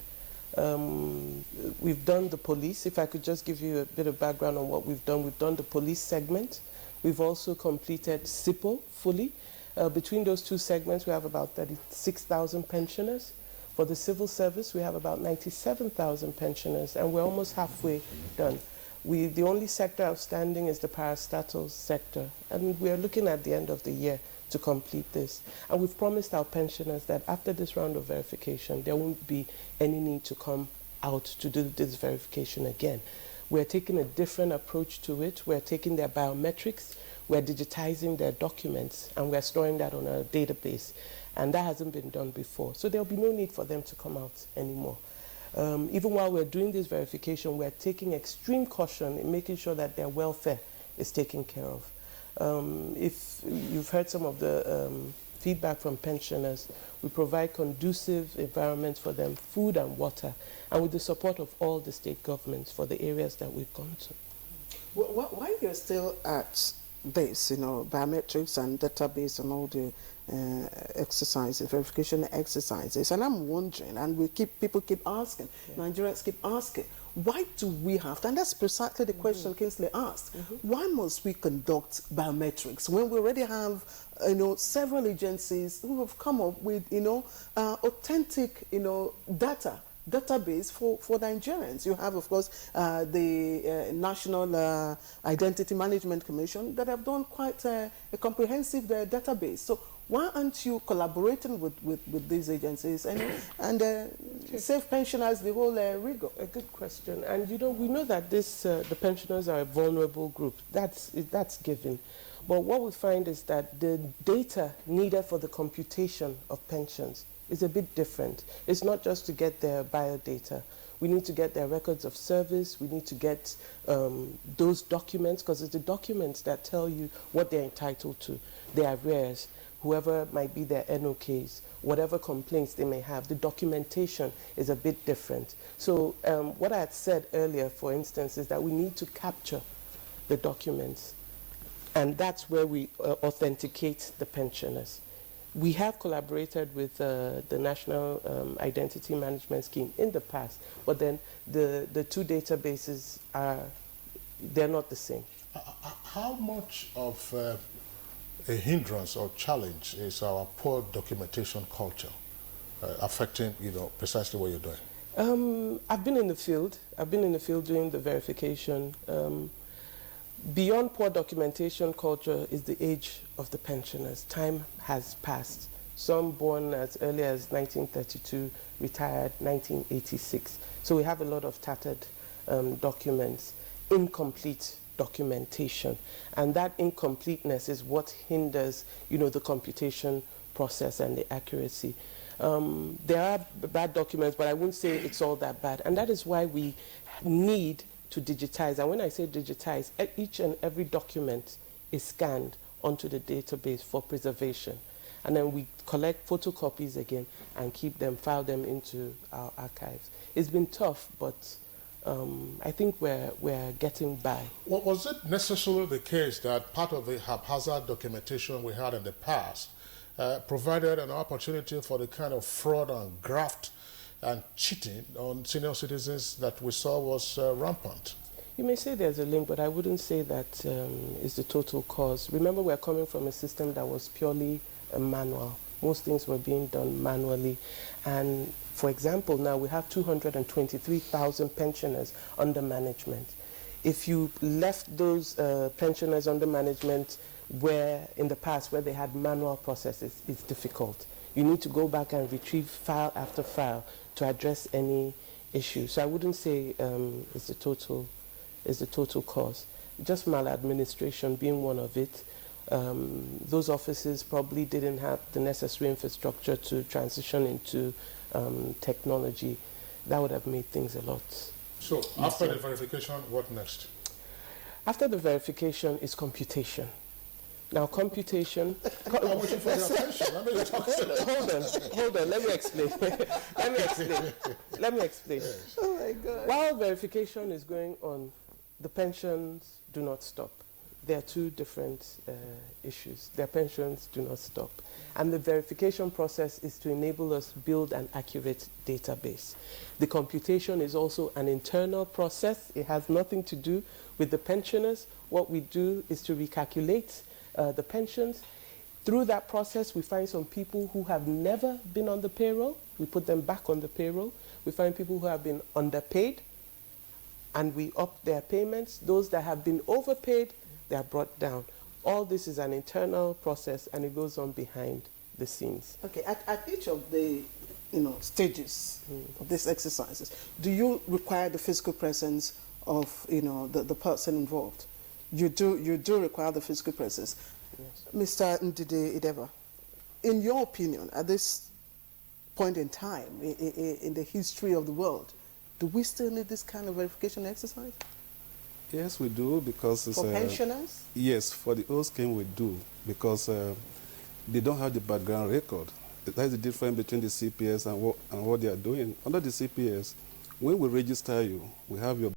We've done the police. If I could just give you a bit of background on what we've done the police segment. We've also completed SIPO fully. Between those 2 segments, we have about 36,000 pensioners. For the civil service, we have about 97,000 pensioners, and we're almost halfway done. The only sector outstanding is the parastatals sector, and we are looking at the end of the year to complete this. And we've promised our pensioners that after this round of verification, there won't be any need to come out to do this verification again. We're taking a different approach to it. We're taking their biometrics, we're digitizing their documents, and we're storing that on a database. And that hasn't been done before. So there'll be no need for them to come out anymore. Even while we're doing this verification, we're taking extreme caution in making sure that their welfare is taken care of. If you've heard some of the feedback from pensioners, we provide conducive environments for them, food and water, and with the support of all the state governments for the areas that we've gone to. Why you're still at this, biometrics and database and all the exercises, verification exercises, and I'm wondering, and people keep asking, Nigerians keep asking, why do we have to, and that's precisely the question Kingsley asked, why must we conduct biometrics when we already have several agencies who have come up with authentic database for Nigerians? You have, of course, the National Identity Management Commission that have done quite a comprehensive database. So why aren't you collaborating with these agencies and save pensioners the whole rigor? A good question. And we know that the pensioners are a vulnerable group. That's given. But what we find is that the data needed for the computation of pensions is a bit different. It's not just to get their biodata. We need to get their records of service. We need to get those documents, because it's the documents that tell you what they're entitled to, their arrears, whoever might be their NOKs, whatever complaints they may have. The documentation is a bit different. So what I had said earlier, for instance, is that we need to capture the documents, and that's where we authenticate the pensioners. We have collaborated with the National Identity Management Scheme in the past, but then the 2 databases they're not the same. How much of a hindrance or challenge is our poor documentation culture affecting, precisely what you're doing? I've been in the field. I've been in the field doing the verification. Beyond poor documentation culture is the age of the pensioners. Time has passed. Some born as early as 1932, retired 1986. So we have a lot of tattered documents, incomplete documentation, and that incompleteness is what hinders, the computation process and the accuracy. There are bad documents, but I wouldn't say it's all that bad, and that is why we need to digitize. And when I say digitize, each and every document is scanned onto the database for preservation. and then we collect photocopies again and keep them, file them into our archives. It's been tough, but I think we're getting by. Well, was it necessarily the case that part of the haphazard documentation we had in the past provided an opportunity for the kind of fraud and graft and cheating on senior citizens that we saw was rampant? You may say there's a link, but I wouldn't say that is the total cause. Remember, we're coming from a system that was purely manual. Most things were being done manually. And for example, now we have 223,000 pensioners under management. If you left those pensioners under management where in the past where they had manual processes, it's difficult. You need to go back and retrieve file after file to address any issue. So I wouldn't say it's the total cause. Just maladministration being one of it. Those offices probably didn't have the necessary infrastructure to transition into technology. That would have made things a lot. So after the verification, what next? After the verification is computation. Now computation... I'm waiting for your attention. Hold on, let me explain. Let me explain. Yes. Oh my God. While verification is going on, the pensions do not stop. There are two different issues. Their pensions do not stop. And the verification process is to enable us to build an accurate database. The computation is also an internal process. It has nothing to do with the pensioners. What we do is to recalculate the pensions. Through that process, we find some people who have never been on the payroll. We put them back on the payroll. We find people who have been underpaid, and we up their payments. Those that have been overpaid, they are brought down. All this is an internal process, and it goes on behind the scenes. Okay, at each of the stages of these exercises, do you require the physical presence of the person involved? You do require the physical presence. Yes. Mr. Ndidi Ideba, in your opinion, at this point in time in the history of the world, do we still need this kind of verification exercise? Yes, we do, because it's... For pensioners? Yes, for the old scheme we do, because they don't have the background record. That's the difference between the CPS and what they are doing. Under the CPS, when we register you, we have your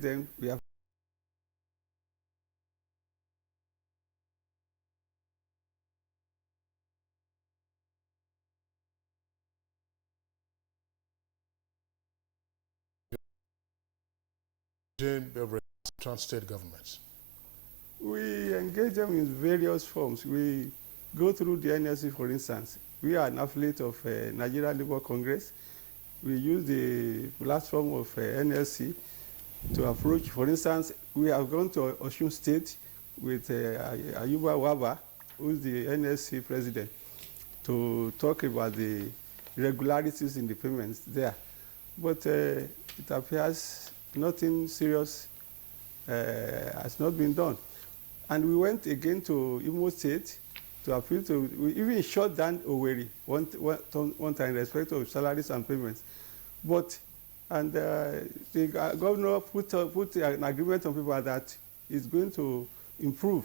Then we have state governments. We engage them in various forms. We go through the NLC, for instance. We are an affiliate of Nigeria Labour Congress. We use the platform of NLC to approach. For instance, we have gone to Osun State with Ayuba Waba, who is the NLC president, to talk about the irregularities in the payments there. But it appears nothing serious has not been done. And we went again to Imo State to appeal to, we even shut down Owerri one time in respect of salaries and payments. But, and the governor put an agreement on paper that is going to improve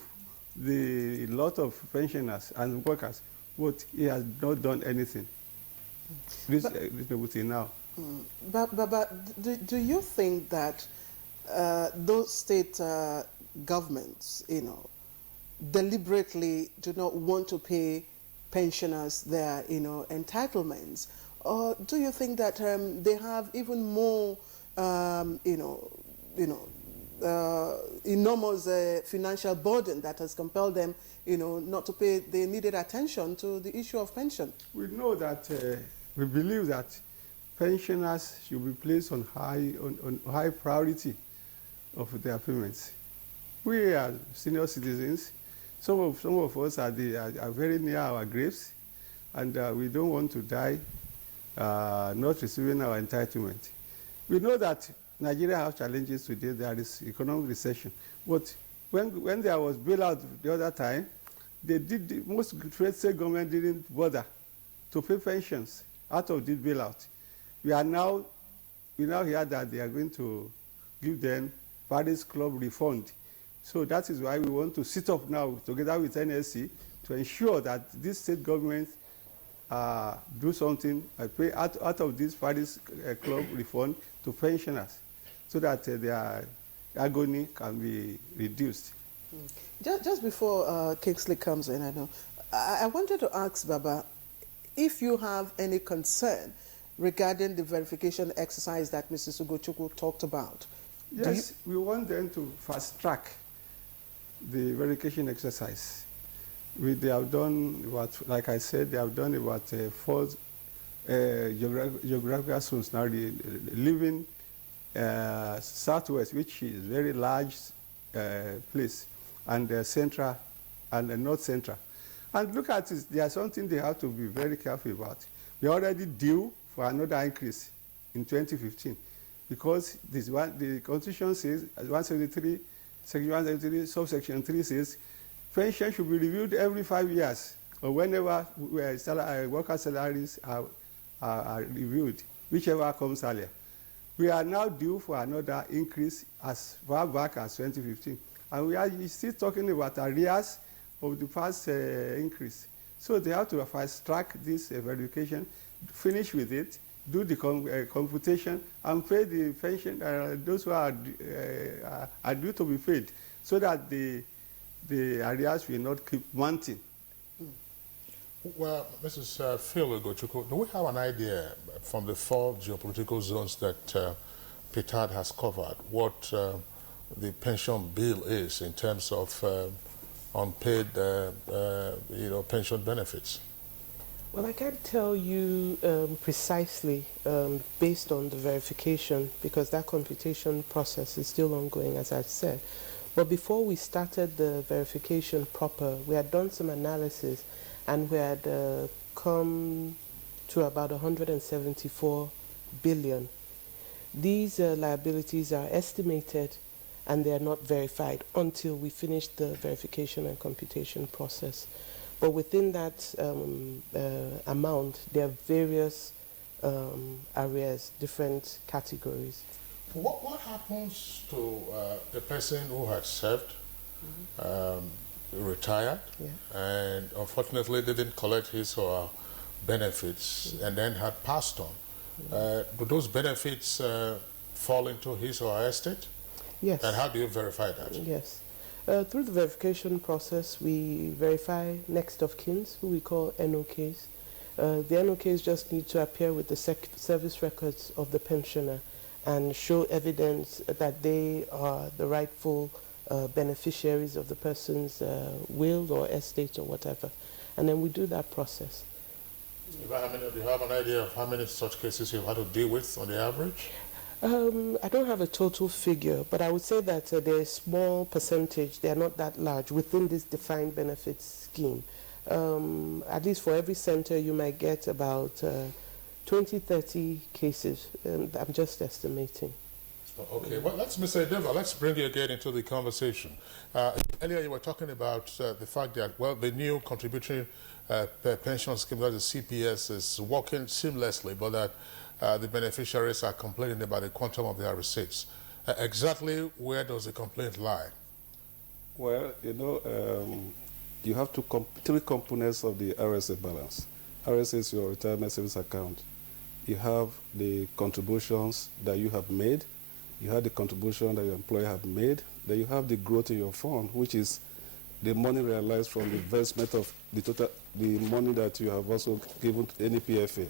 the lot of pensioners and workers, but he has not done anything. Now. But do you think that those state governments, deliberately do not want to pay pensioners their, entitlements? Or do you think that they have even more, enormous financial burden that has compelled them, not to pay the needed attention to the issue of pension? We know that, we believe that pensioners should be placed on high priority of their payments. We are senior citizens. Some of us are very near our graves, and we don't want to die not receiving our entitlement. We know that Nigeria has challenges today. There is economic recession. But when there was bailout the other time, most state government didn't bother to pay pensions out of this bailout. We now hear that they are going to give them Paris Club refund. So that is why we want to sit up now together with NSC to ensure that this state government do something, pay out of this Paris Club refund to pensioners so that their agony can be reduced. Just before Kingsley comes in, I wanted to ask Baba if you have any concern regarding the verification exercise that Mrs. Ugochukwu talked about. Yes, we want them to fast track the verification exercise. They have done like I said, they have done about 4 geographical zones now. Living southwest, which is very large place, and central and north central. And look at this, there's something they have to be very careful about. We are already due for another increase in 2015 because the Constitution says, 173, Section 173, subsection 3 says, pension should be reviewed every 5 years or whenever worker salaries are reviewed, whichever comes earlier. We are now due for another increase as far back as 2015. And we are still talking about arrears of the past increase. So they have to fast track this verification, finish with it, do the computation, and pay the pension, those who are due to be paid, so that the arrears will not keep mounting. Well, Mrs. Phil Ugochukwu, do we have an idea from the 4 geopolitical zones that Petard has covered what the pension bill is in terms of unpaid pension benefits? Well, I can't tell you precisely based on the verification because that computation process is still ongoing, as I've said. But before we started the verification proper, we had done some analysis and we had come to about 174 billion. These liabilities are estimated and they are not verified until we finish the verification and computation process. But within that amount, there are various areas, different categories. What happens to a person who had served, retired, and unfortunately didn't collect his or her benefits and then had passed on? Do those benefits fall into his or her estate? Yes. And how do you verify that? Yes. Through the verification process, we verify next of kins, who we call NOKs. The NOKs just need to appear with the service records of the pensioner and show evidence that they are the rightful beneficiaries of the person's will or estate or whatever. And then we do that process. Do you have an idea of how many such cases you've had to deal with on the average? I don't have a total figure, but I would say that they're a small percentage. They're not that large within this defined benefits scheme. At least for every center, you might get about 20, 30 cases. I'm just estimating. Okay, well, Mr. Edeva, let's bring you again into the conversation. Earlier you were talking about the fact that, well, the new contributory pension scheme, that the CPS, is working seamlessly, but that the beneficiaries are complaining about the quantum of their receipts. Exactly where does the complaint lie? Well, you have three components of the RSA balance. RSA is your retirement savings account. You have the contributions that you have made. You have the contribution that your employer have made. Then you have the growth in your fund, which is the money realized from the investment of the money that you have also given to any PFA.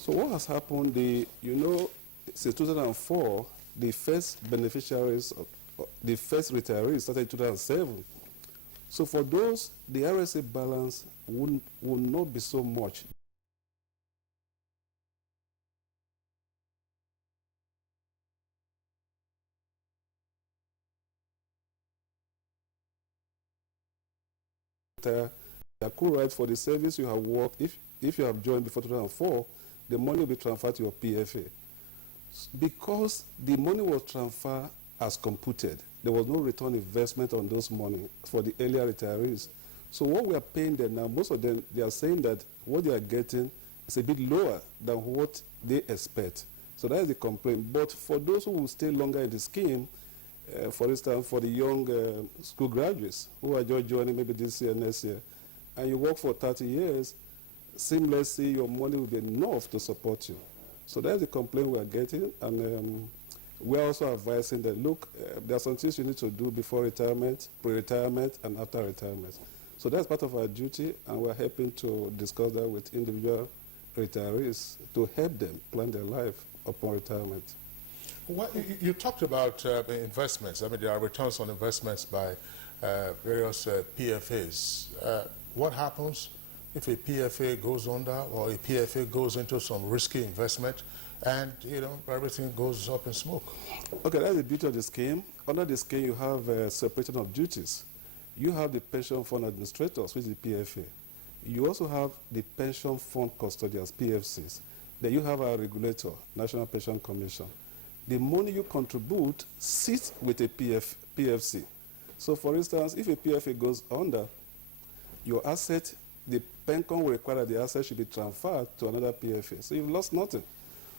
So what has happened, since 2004, the first beneficiaries, the first retirees started in 2007. So for those, the RSA balance will not be so much. The accrual right for the service you have worked, if you have joined before 2004, the money will be transferred to your PFA. Because the money was transferred as computed, there was no return investment on those money for the earlier retirees. So what we are paying them now, most of them, they are saying that what they are getting is a bit lower than what they expect. So that is the complaint. But for those who will stay longer in the scheme, for instance, for the young school graduates who are just joining maybe this year, next year, and you work for 30 years, seamlessly your money will be enough to support you. So that's the complaint we are getting, and we're also advising that, look, there are some things you need to do before retirement, pre-retirement, and after retirement. So that's part of our duty, and we're helping to discuss that with individual retirees to help them plan their life upon retirement. Well, you talked about investments. I mean, there are returns on investments by various PFAs. What happens if a PFA goes under or a PFA goes into some risky investment and, everything goes up in smoke? Okay, that's the beauty of the scheme. Under the scheme, you have a separation of duties. You have the pension fund administrators, which is the PFA. You also have the pension fund custodians, PFCs. Then you have our regulator, National Pension Commission. The money you contribute sits with a PFC. So, for instance, if a PFA goes under, your asset, the PENCOM will require that the asset should be transferred to another PFA. So you've lost nothing.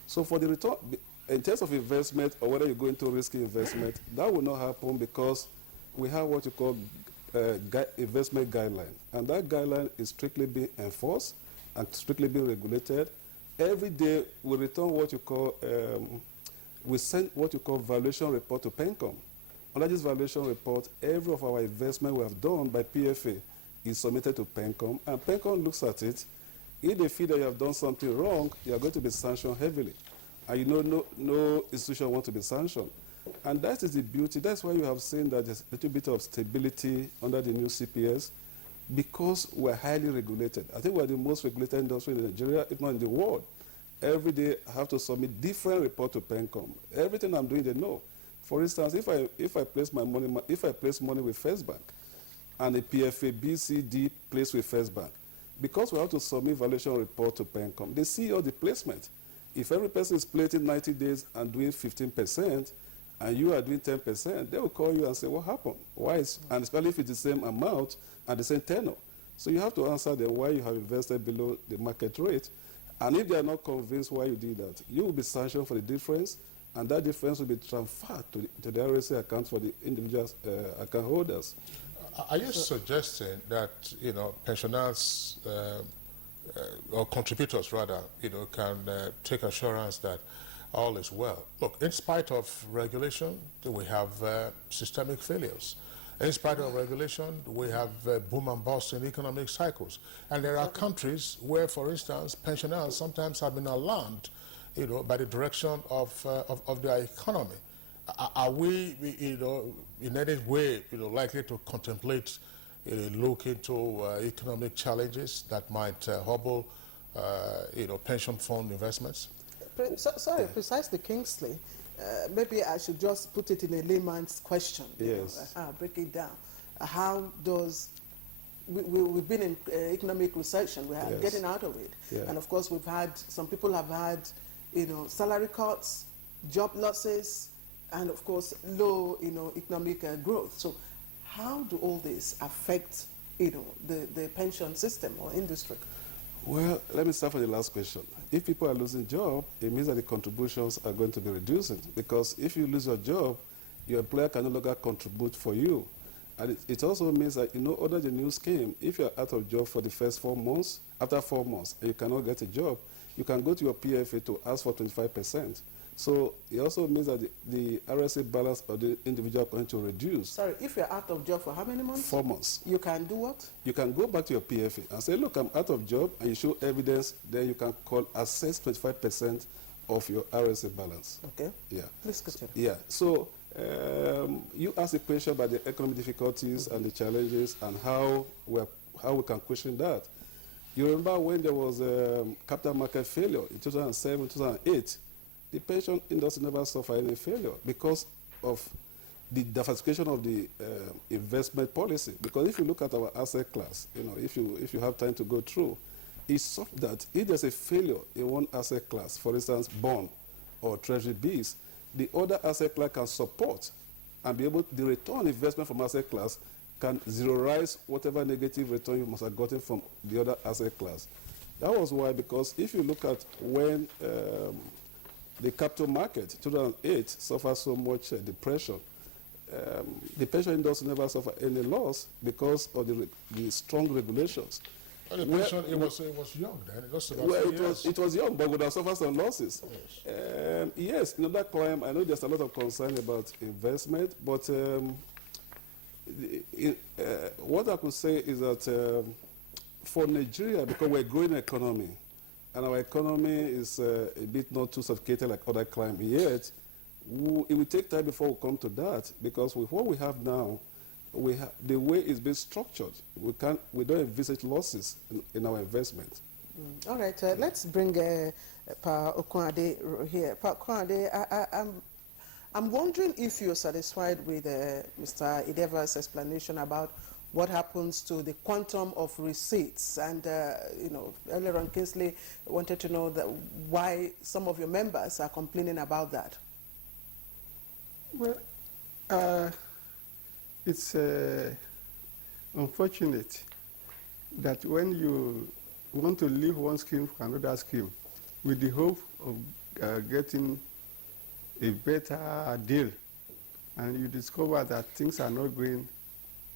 So for the return, in terms of investment or whether you go into risky investment, that will not happen because we have what you call investment guideline. And that guideline is strictly being enforced and strictly being regulated. Every day we return what you call, we send what you call valuation report to PENCOM. Under this valuation report, every of our investment we have done by PFA is submitted to PENCOM, and PENCOM looks at it. If they feel that you have done something wrong, you are going to be sanctioned heavily. And no institution wants to be sanctioned. And that is the beauty. That's why you have seen that there's a little bit of stability under the new CPS, because we're highly regulated. I think we're the most regulated industry in Nigeria, if not in the world. Every day I have to submit different report to PENCOM. Everything I'm doing, they know. For instance, if I place money with First Bank, and a PFA B, C, D placed with First Bank, because we have to submit valuation report to PENCOM, they see all the placement. If every person is placing 90 days and doing 15%, and you are doing 10%, they will call you and say, what happened? Why is, and especially if it's the same amount and the same tenor. So you have to answer them why you have invested below the market rate. And if they are not convinced why you did that, you will be sanctioned for the difference, and that difference will be transferred to the RSA account for the individual account holders. Are you suggesting that, pensioners or contributors rather, can take assurance that all is well. Look, in spite of regulation, we have systemic failures. In spite of regulation, we have boom and bust in economic cycles. And there are countries where, for instance, pensioners sometimes have been alarmed, by the direction of their economy. Are we, in any way, likely to contemplate a look into economic challenges that might hobble, pension fund investments? Sorry, precisely, Kingsley. Maybe I should just put it in a layman's question. Yes. Break it down. How does we've been in economic recession? We are getting out of it, and of course, some people have had, salary cuts, job losses, and of course, low, economic growth. So, how do all this affect, the pension system or industry? Well, let me start with the last question. If people are losing job, it means that the contributions are going to be reducing, because if you lose your job, your employer can no longer contribute for you. And it also means that, under the new scheme, if you're out of job for the first 4 months, after 4 months, and you cannot get a job, you can go to your PFA to ask for 25%. So it also means that the RSA balance of the individual is going to reduce. Sorry, if you're out of job for how many months? 4 months. You can do what? You can go back to your PFA and say, look, I'm out of job, and you show evidence, then you can assess 25% of your RSA balance. Okay. Yeah. Please continue. Yeah. So you asked a question about the economic difficulties and the challenges and how we can question that. You remember when there was capital market failure in 2007, 2008, the pension industry never suffered any failure because of the diversification of the investment policy. Because if you look at our asset class, if you have time to go through, it's such that if there's a failure in one asset class, for instance, bond or treasury bills, the other asset class can support and be able the return on investment from asset class can zeroize whatever negative return you must have gotten from the other asset class. That was why, because if you look at when the capital market, 2008, suffered so much depression, the pension industry never suffered any loss because of the strong regulations. Well, the pension, it was young then. It was about it was young, but would have suffered some losses. Yes. Yes, in that climb, I know there's a lot of concern about investment, but what I could say is that for Nigeria, because we're a growing economy, and our economy is a bit not too sophisticated like other climes yet, it will take time before we come to that, because with what we have now, the way it's been structured, we don't envisage losses in our investment. All right, let's bring Pa Okunade here. Pa Okunade, I'm wondering if you're satisfied with Mr. Ideva's explanation about what happens to the quantum of receipts. And, earlier on, Kingsley wanted to know why some of your members are complaining about that. Well, it's unfortunate that when you want to leave one scheme for another scheme with the hope of getting a better deal, and you discover that things are not going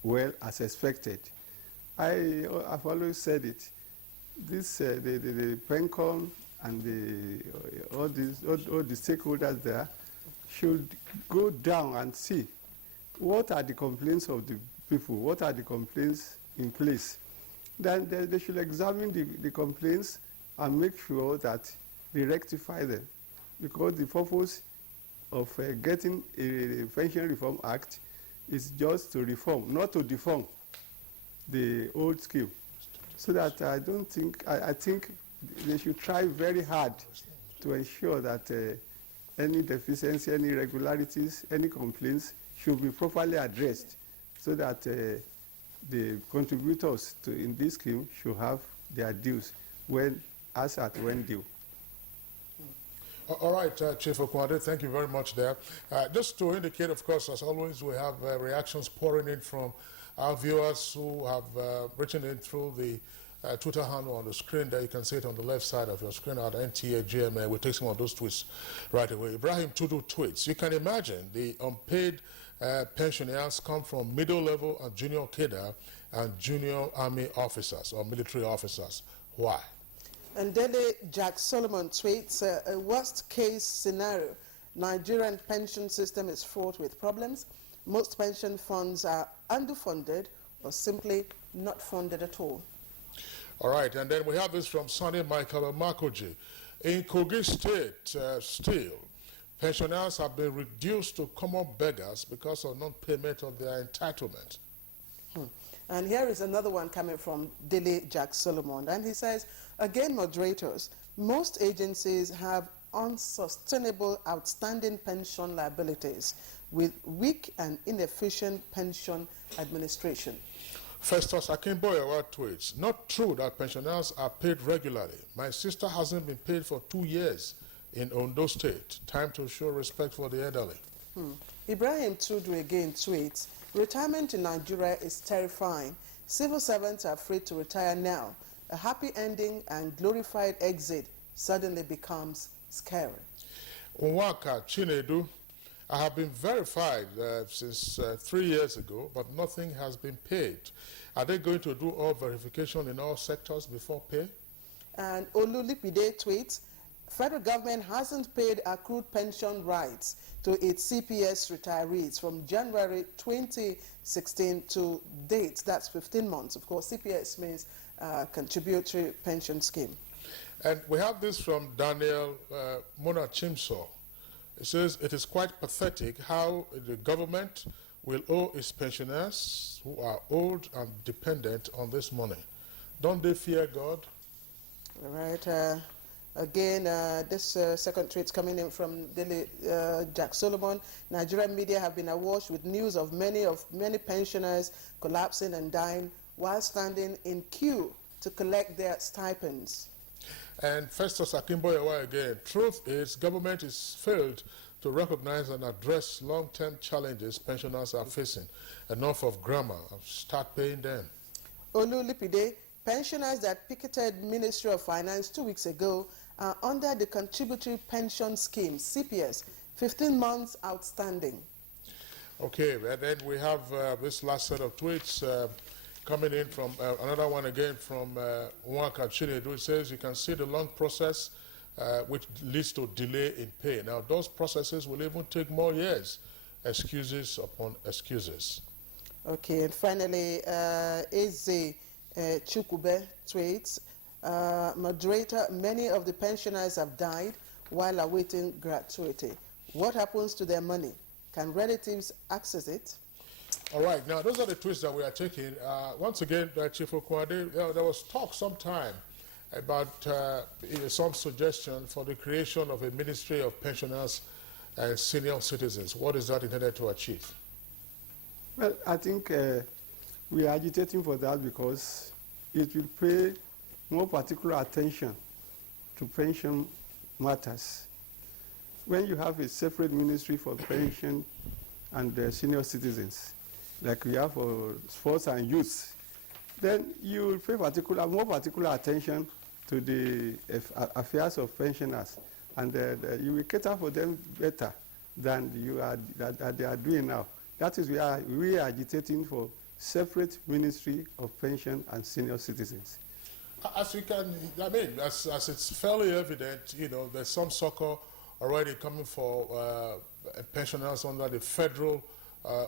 well as expected. I've always said it. This the PENCOM and all the stakeholders there should go down and see what are the complaints of the people, what are the complaints in place. Then they should examine the complaints and make sure that they rectify them, because the purpose of getting a Pension Reform Act is just to reform, not to deform the old scheme. So that I think they should try very hard to ensure that any deficiency, any irregularities, any complaints should be properly addressed, so that the contributors in this scheme should have their dues when due. All right, Chief Okunade, thank you very much there. Just to indicate, of course, as always, we have reactions pouring in from our viewers who have written in through the Twitter handle on the screen there. You can see it on the left side of your screen at NTA GMA. We'll take some of those tweets right away. Ibrahim Tudu tweets, you can imagine the unpaid pensioners come from middle level and junior cadre and junior army officers or military officers. Why? And Daily Jack Solomon tweets, a worst-case scenario, Nigerian pension system is fraught with problems. Most pension funds are underfunded or simply not funded at all. All right, and then we have this from Sonny Michael Makoji. In Kogi State, still, pensioners have been reduced to common beggars because of non-payment of their entitlement. And here is another one coming from Daily Jack Solomon. And he says, again, moderators, most agencies have unsustainable outstanding pension liabilities with weak and inefficient pension administration. Festus Akinboyewa tweets, not true that pensioners are paid regularly. My sister hasn't been paid for 2 years in Ondo State. Time to show respect for the elderly. Ibrahim Tudu again tweets, retirement in Nigeria is terrifying. Civil servants are afraid to retire now. A happy ending and glorified exit suddenly becomes scary. Unwaka Chinedu, I have been verified since 3 years ago, but nothing has been paid. Are they going to do all verification in all sectors before pay? And Olulipide tweets, federal government hasn't paid accrued pension rights to its CPS retirees from January 2016 to date. That's 15 months. Of course, CPS means contributory pension scheme. And we have this from Daniel Mona Chimso. It says, it is quite pathetic how the government will owe its pensioners who are old and dependent on this money. Don't they fear God? All right. Again, this second tweet coming in from Daily Jack Solomon. Nigerian media have been awash with news of many pensioners collapsing and dying while standing in queue to collect their stipends. And Festus Akinboyewa again, truth is government is failed to recognize and address long-term challenges pensioners are facing. Enough of grammar, start paying them. Olulipide, pensioners that picketed Ministry of Finance 2 weeks ago are under the Contributory Pension Scheme, CPS, 15 months outstanding. Okay, and then we have this last set of tweets coming in from another one again from Nwaka Chinedu. It says you can see the long process which leads to delay in pay. Now those processes will even take more years. Excuses upon excuses. Okay, and finally, Eze Chukube tweets, moderator, many of the pensioners have died while awaiting gratuity. What happens to their money? Can relatives access it? All right, now those are the tweets that we are taking. Once again, Chief Okwade, there was talk sometime about some suggestion for the creation of a Ministry of Pensioners and Senior Citizens. What is that intended to achieve? Well, I think we are agitating for that because it will pay more particular attention to pension matters. When you have a separate ministry for pension and senior citizens, like we have for sports and youth, then you will pay more particular attention to the affairs of pensioners, and you will cater for them better than they are doing now. That is why we are agitating for separate ministry of pension and senior citizens. As you can, I mean, as it's fairly evident, you know, there's some succor already coming for pensioners under the federal,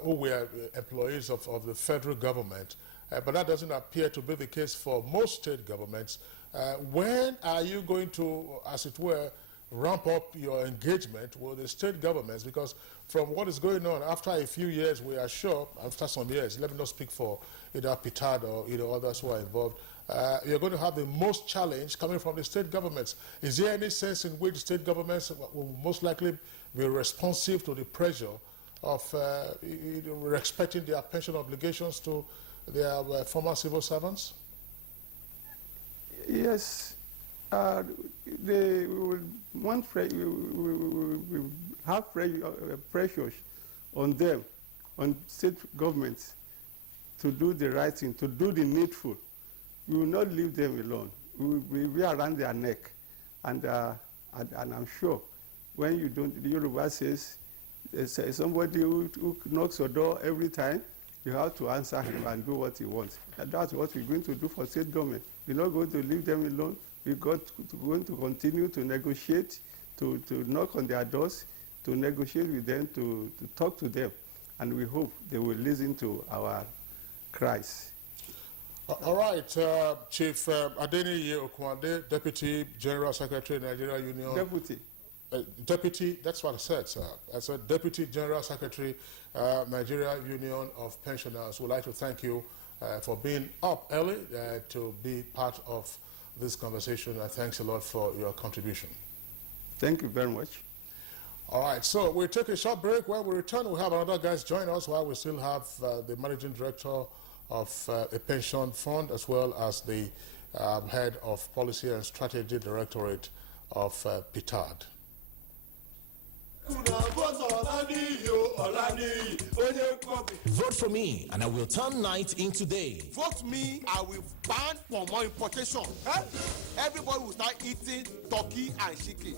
who were employees of the federal government. But that doesn't appear to be the case for most state governments. When are you going to, as it were, ramp up your engagement with the state governments? Because from what is going on, after a few years, we are sure, after some years, let me not speak for either Pitad or others who are involved, you're going to have the most challenge coming from the state governments. Is there any sense in which state governments will most likely be responsive to the pressure of respecting their pension obligations to their former civil servants? Yes, they will have pressures on them, on state governments, to do the right thing, to do the needful. We will not leave them alone. We will be around their neck, and I'm sure when you don't, the Yoruba says, somebody who knocks your door every time, you have to answer him and do what he wants. And that's what we're going to do for state government. We're not going to leave them alone. We're going to continue to negotiate, to knock on their doors, to negotiate with them, to talk to them. And we hope they will listen to our cries. All right, Chief Adeniyi Okwande, Deputy General Secretary, Nigeria Union. Deputy. Deputy, that's what I said, sir. I said Deputy General Secretary, Nigeria Union of Pensioners. We'd like to thank you for being up early to be part of this conversation. And thanks a lot for your contribution. Thank you very much. All right, so we'll take a short break. When we return, we'll have another guest join us while we still have the Managing Director of a pension fund, as well as the Head of Policy and Strategy Directorate of PITAD. Vote for me, and I will turn night into day. Vote me, I will ban for more importation. Everybody will start eating turkey and chicken.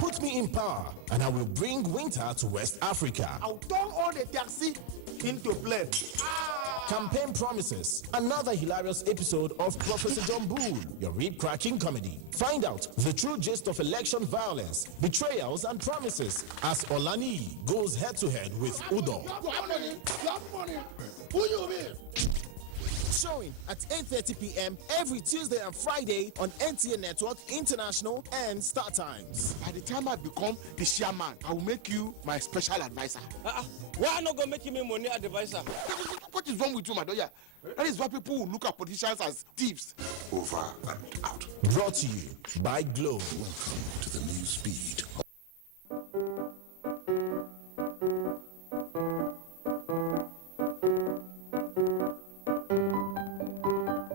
Put me in power, and I will bring winter to West Africa. I'll turn all the taxi into plane. Campaign promises. Another hilarious episode of Professor John Bull, your rib-cracking comedy. Find out the true gist of election violence, betrayals, and promises as Olani goes head-to-head with Udo. You have money. You have money. Who you mean? Showing at 8:30 p.m. every Tuesday and Friday on NTA Network International and Star Times. By the time I become the chairman, I will make you my special advisor. Why not go make me money advisor? What is wrong with you, my daughter? That is why people will look at politicians as thieves. Over and out. Brought to you by Glow. Welcome to the news speed.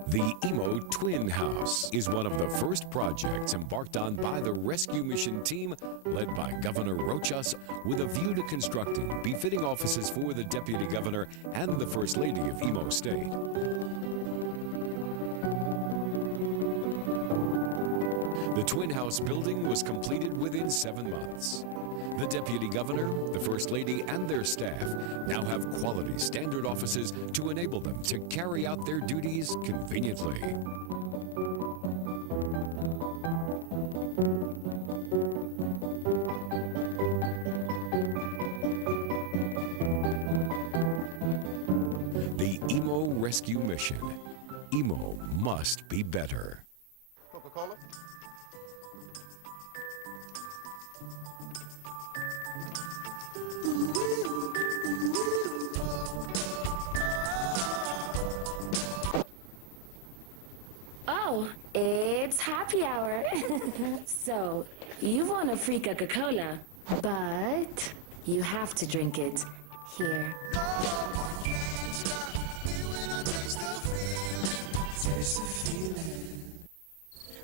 The Imo Twin House is one of the first projects embarked on by the rescue mission team led by Governor Rochas, with a view to constructing befitting offices for the Deputy Governor and the First Lady of Imo State. The Twin House building was completed within 7 months. The Deputy Governor, the First Lady, and their staff now have quality standard offices to enable them to carry out their duties conveniently. The Imo Rescue Mission. Imo must be better. Coca-Cola? Oh, it's happy hour. So, you want a free Coca-Cola, but you have to drink it here.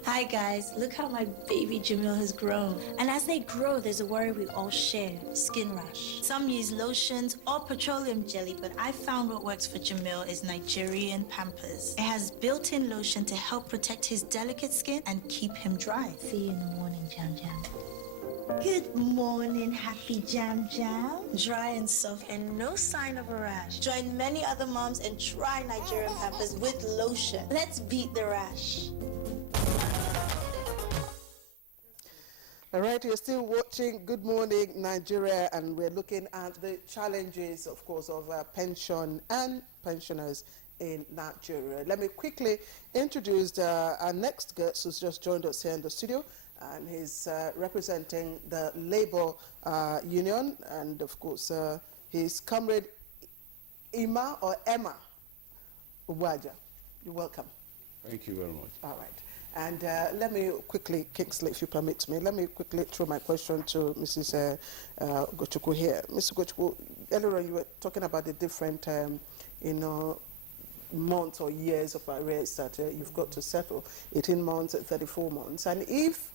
Hi guys, look how my baby Jamil has grown. And as they grow, there's a worry we all share, skin rash. Some use lotions or petroleum jelly, but I found what works for Jamil is Nigerian Pampers. It has built-in lotion to help protect his delicate skin and keep him dry. See you in the morning, Jam Jam. Good morning, happy Jam Jam. Dry and soft and no sign of a rash. Join many other moms and try Nigerian Pampers with lotion. Let's beat the rash. All right, you're still watching Good Morning Nigeria, and we're looking at the challenges, of course, of pension and pensioners in Nigeria. Let me quickly introduce our next guest who's just joined us here in the studio, and he's representing the Labour Union, and of course, his comrade Emma Uwaja. You're welcome. Thank you very much. All right. And let me quickly, Kingsley, if you permit me, let me quickly throw my question to Mrs. Gochukwu here. Mrs. Gochukwu, earlier you were talking about the different, months or years of arrears that you've got to settle, 18 months, 34 months. And if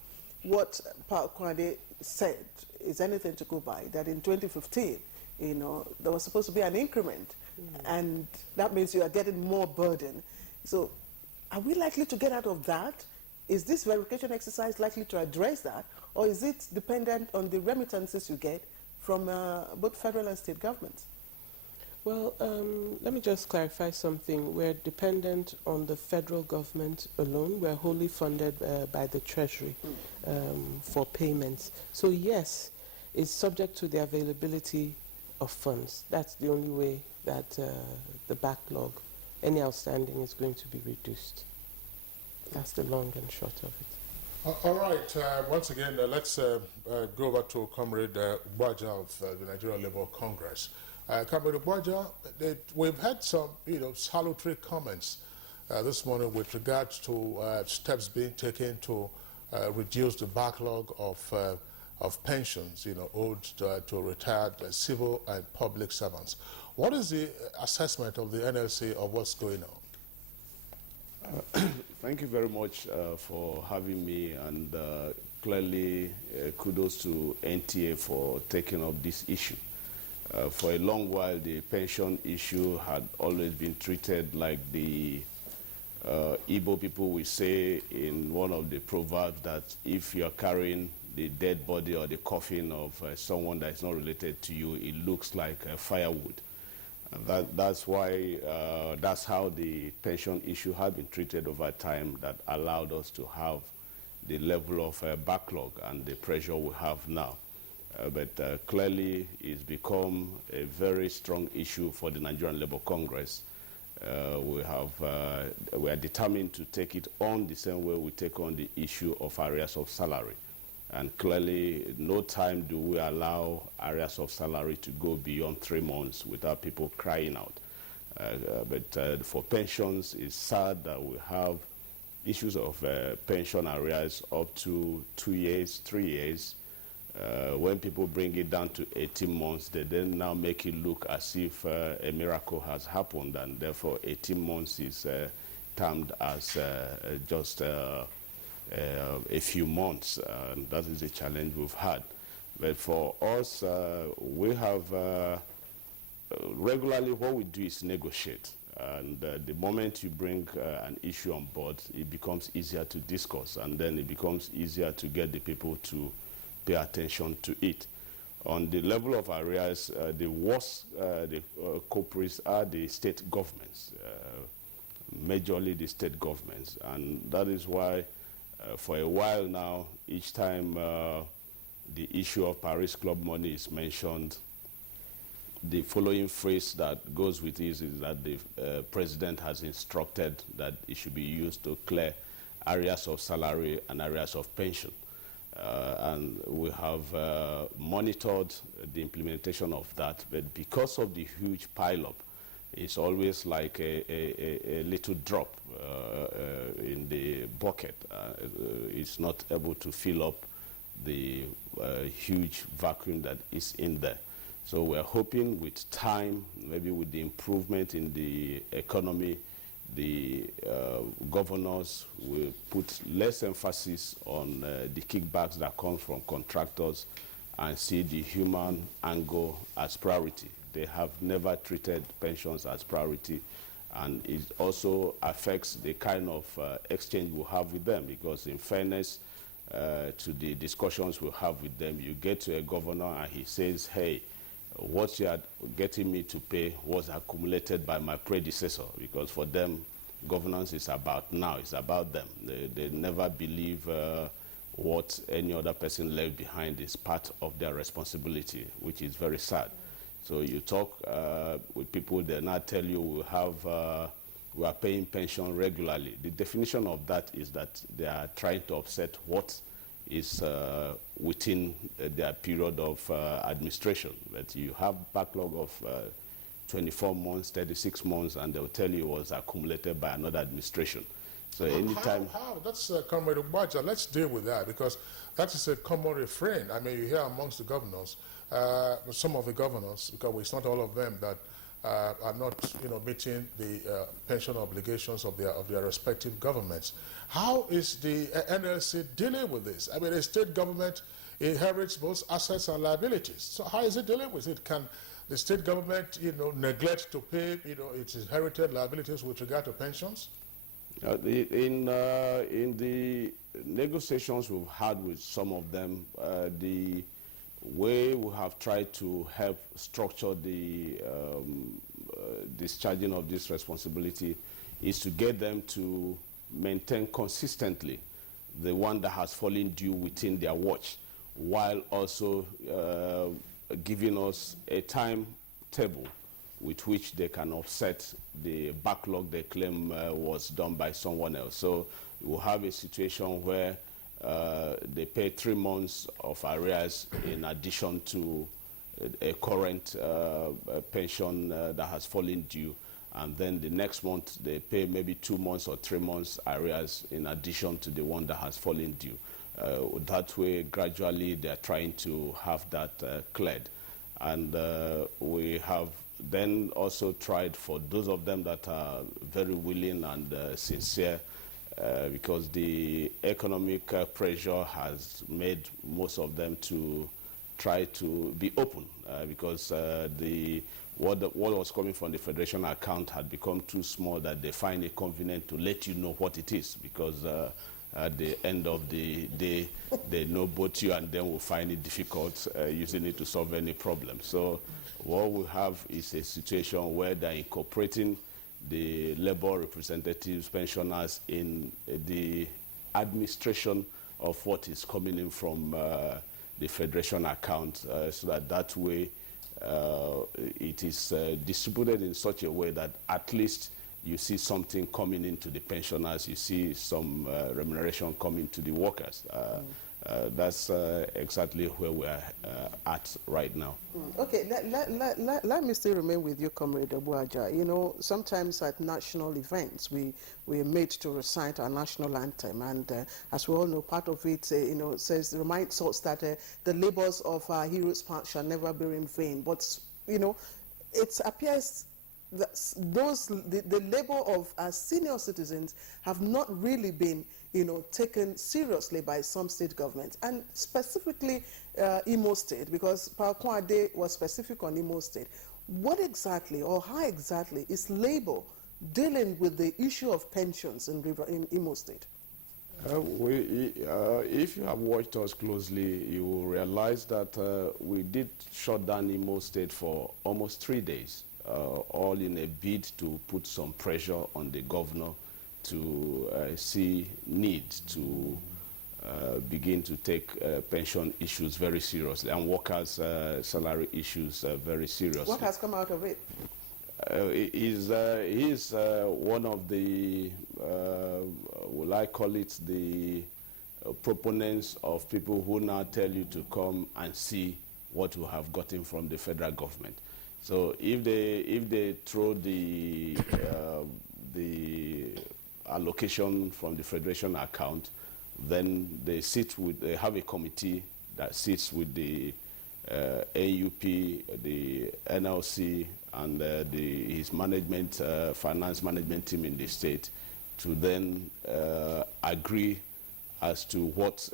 what Pa Kwande said is anything to go by, that in 2015, there was supposed to be an increment, and that means you are getting more burden. So are we likely to get out of that? Is this verification exercise likely to address that? Or is it dependent on the remittances you get from both federal and state governments? Well, let me just clarify something. We're dependent on the federal government alone. We're wholly funded by the Treasury for payments. So yes, it's subject to the availability of funds. That's the only way that the backlog, any outstanding, is going to be reduced. That's the long and short of it. All right. Once again, let's go over to Comrade Abuja of the Nigerian Labour Congress. Comrade Abuja, we've had some, salutary comments this morning with regards to steps being taken to reduce the backlog of pensions, owed to retired civil and public servants. What is the assessment of the NLC of what's going on? Thank you very much for having me, and clearly kudos to NTA for taking up this issue. For a long while, the pension issue had always been treated like the Igbo people will say in one of the proverbs that if you're carrying the dead body or the coffin of someone that is not related to you, it looks like firewood. That's why, that's how the pension issue had been treated over time, that allowed us to have the level of backlog and the pressure we have now. But clearly it's become a very strong issue for the Nigerian Labour Congress. We are determined to take it on the same way we take on the issue of arrears of salary. And clearly, no time do we allow arrears of salary to go beyond 3 months without people crying out. But for pensions, it's sad that we have issues of pension arrears up to 2 years, 3 years. When people bring it down to 18 months, they then now make it look as if a miracle has happened, and therefore 18 months is termed as just a few months, and that is the challenge we've had. But for us, we have regularly what we do is negotiate, and the moment you bring an issue on board, it becomes easier to discuss, and then it becomes easier to get the people to pay attention to it. On the level of arrears, the worst culprits are the state governments, majorly the state governments, and that is why for a while now, each time the issue of Paris Club money is mentioned, the following phrase that goes with this is that the president has instructed that it should be used to clear arrears of salary and arrears of pension. And we have monitored the implementation of that, but because of the huge pile-up, it's always like a little drop in the bucket. It's not able to fill up the huge vacuum that is in there. So we're hoping with time, maybe with the improvement in the economy, the governors will put less emphasis on the kickbacks that come from contractors and see the human angle as priority. They have never treated pensions as priority, and it also affects the kind of exchange we have with them, because in fairness to the discussions we have with them, you get to a governor and he says, hey, what you are getting me to pay was accumulated by my predecessor, because for them, governance is about now, it's about them. They never believe what any other person left behind is part of their responsibility, which is very sad. So you talk with people, they now tell you we are paying pension regularly. The definition of that is that they are trying to offset what is within their period of administration. But you have backlog of 24 months, 36 months, and they'll tell you it was accumulated by another administration. So anytime... How? That's Comrade Abuja. Let's deal with that, because that is a common refrain. I mean, you hear amongst the governors, some of the governors, because it's not all of them that are not, meeting the pension obligations of their respective governments. How is the NLC dealing with this? I mean, a state government inherits both assets and liabilities. So how is it dealing with it? Can the state government, neglect to pay, its inherited liabilities with regard to pensions? In the negotiations we've had with some of them, the way we have tried to help structure the discharging of this responsibility is to get them to maintain consistently the one that has fallen due within their watch, while also giving us a timetable with which they can offset the backlog they claim was done by someone else. So we'll have a situation where they pay 3 months of arrears in addition to a current pension that has fallen due, and then the next month they pay maybe 2 months or 3 months arrears in addition to the one that has fallen due. That way, gradually, they are trying to have that cleared. And we have then also tried for those of them that are very willing and sincere, because the economic pressure has made most of them to try to be open, because what was coming from the Federation account had become too small that they find it convenient to let you know what it is, because at the end of the day, they know both you and them will find it difficult using it to solve any problem. So what we have is a situation where they're incorporating the labor representatives, pensioners in the administration of what is coming in from the Federation account, so that way it is distributed in such a way that at least you see something coming into the pensioners, you see some remuneration coming to the workers. That's exactly where we are at right now. Okay, let me still remain with you, Comrade Abuja. You know, sometimes at national events, we are made to recite our national anthem, and as we all know, part of it, you know, reminds us that the labors of our heroes past shall never be in vain. But, you know, it appears the labor of our senior citizens have not really been, you know, taken seriously by some state governments, and specifically Imo State, because Pakwade was specific on Imo State. What exactly, or how exactly, is labor dealing with the issue of pensions in Imo State? If you have watched us closely, you will realize that we did shut down Imo State for almost 3 days. All in a bid to put some pressure on the governor to see need to begin to take pension issues very seriously and workers' salary issues very seriously. What has come out of it? He's one of the, will I call it, the proponents of people who now tell you to come and see what you have gotten from the federal government. So if they throw the allocation from the Federation account, then they have a committee that sits with the AUP, the NLC, and his management, finance management team in the state, to then agree as to what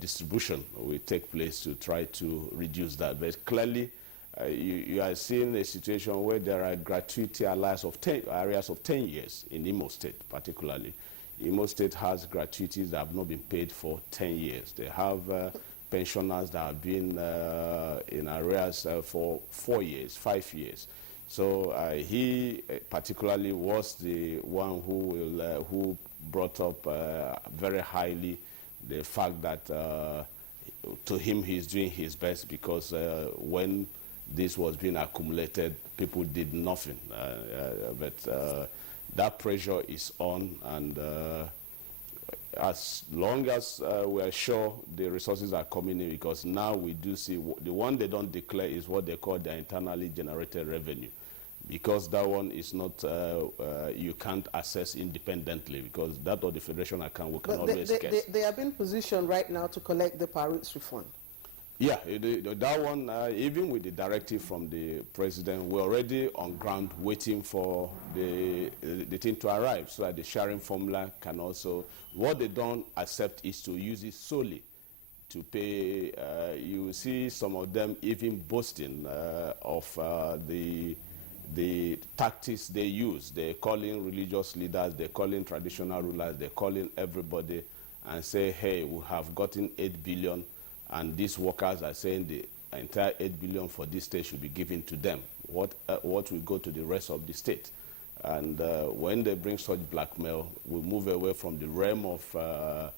distribution will take place to try to reduce that. But clearly, you are seeing a situation where there are gratuity areas of 10 years in Imo State, particularly. Imo State has gratuities that have not been paid for 10 years. They have pensioners that have been in arrears for 4 years, 5 years. So he particularly was the one who brought up very highly the fact that to him he's doing his best, because when this was being accumulated, people did nothing. But that pressure is on, and as long as we are sure the resources are coming in, because now we do see the one they don't declare is what they call their internally generated revenue, because that one is not, you can't access independently, because that or the Federation account we can always get. They have been positioned right now to collect the Paris refund. Yeah, that one, even with the directive from the president, we're already on ground waiting for the thing to arrive, so that the sharing formula can also, what they don't accept is to use it solely to pay. You see some of them even boasting of the tactics they use. They're calling religious leaders, they're calling traditional rulers, they're calling everybody and say, hey, we have gotten 8 billion, and these workers are saying the entire 8 billion for this state should be given to them. what will go to the rest of the state. And when they bring such blackmail, we move away from the realm of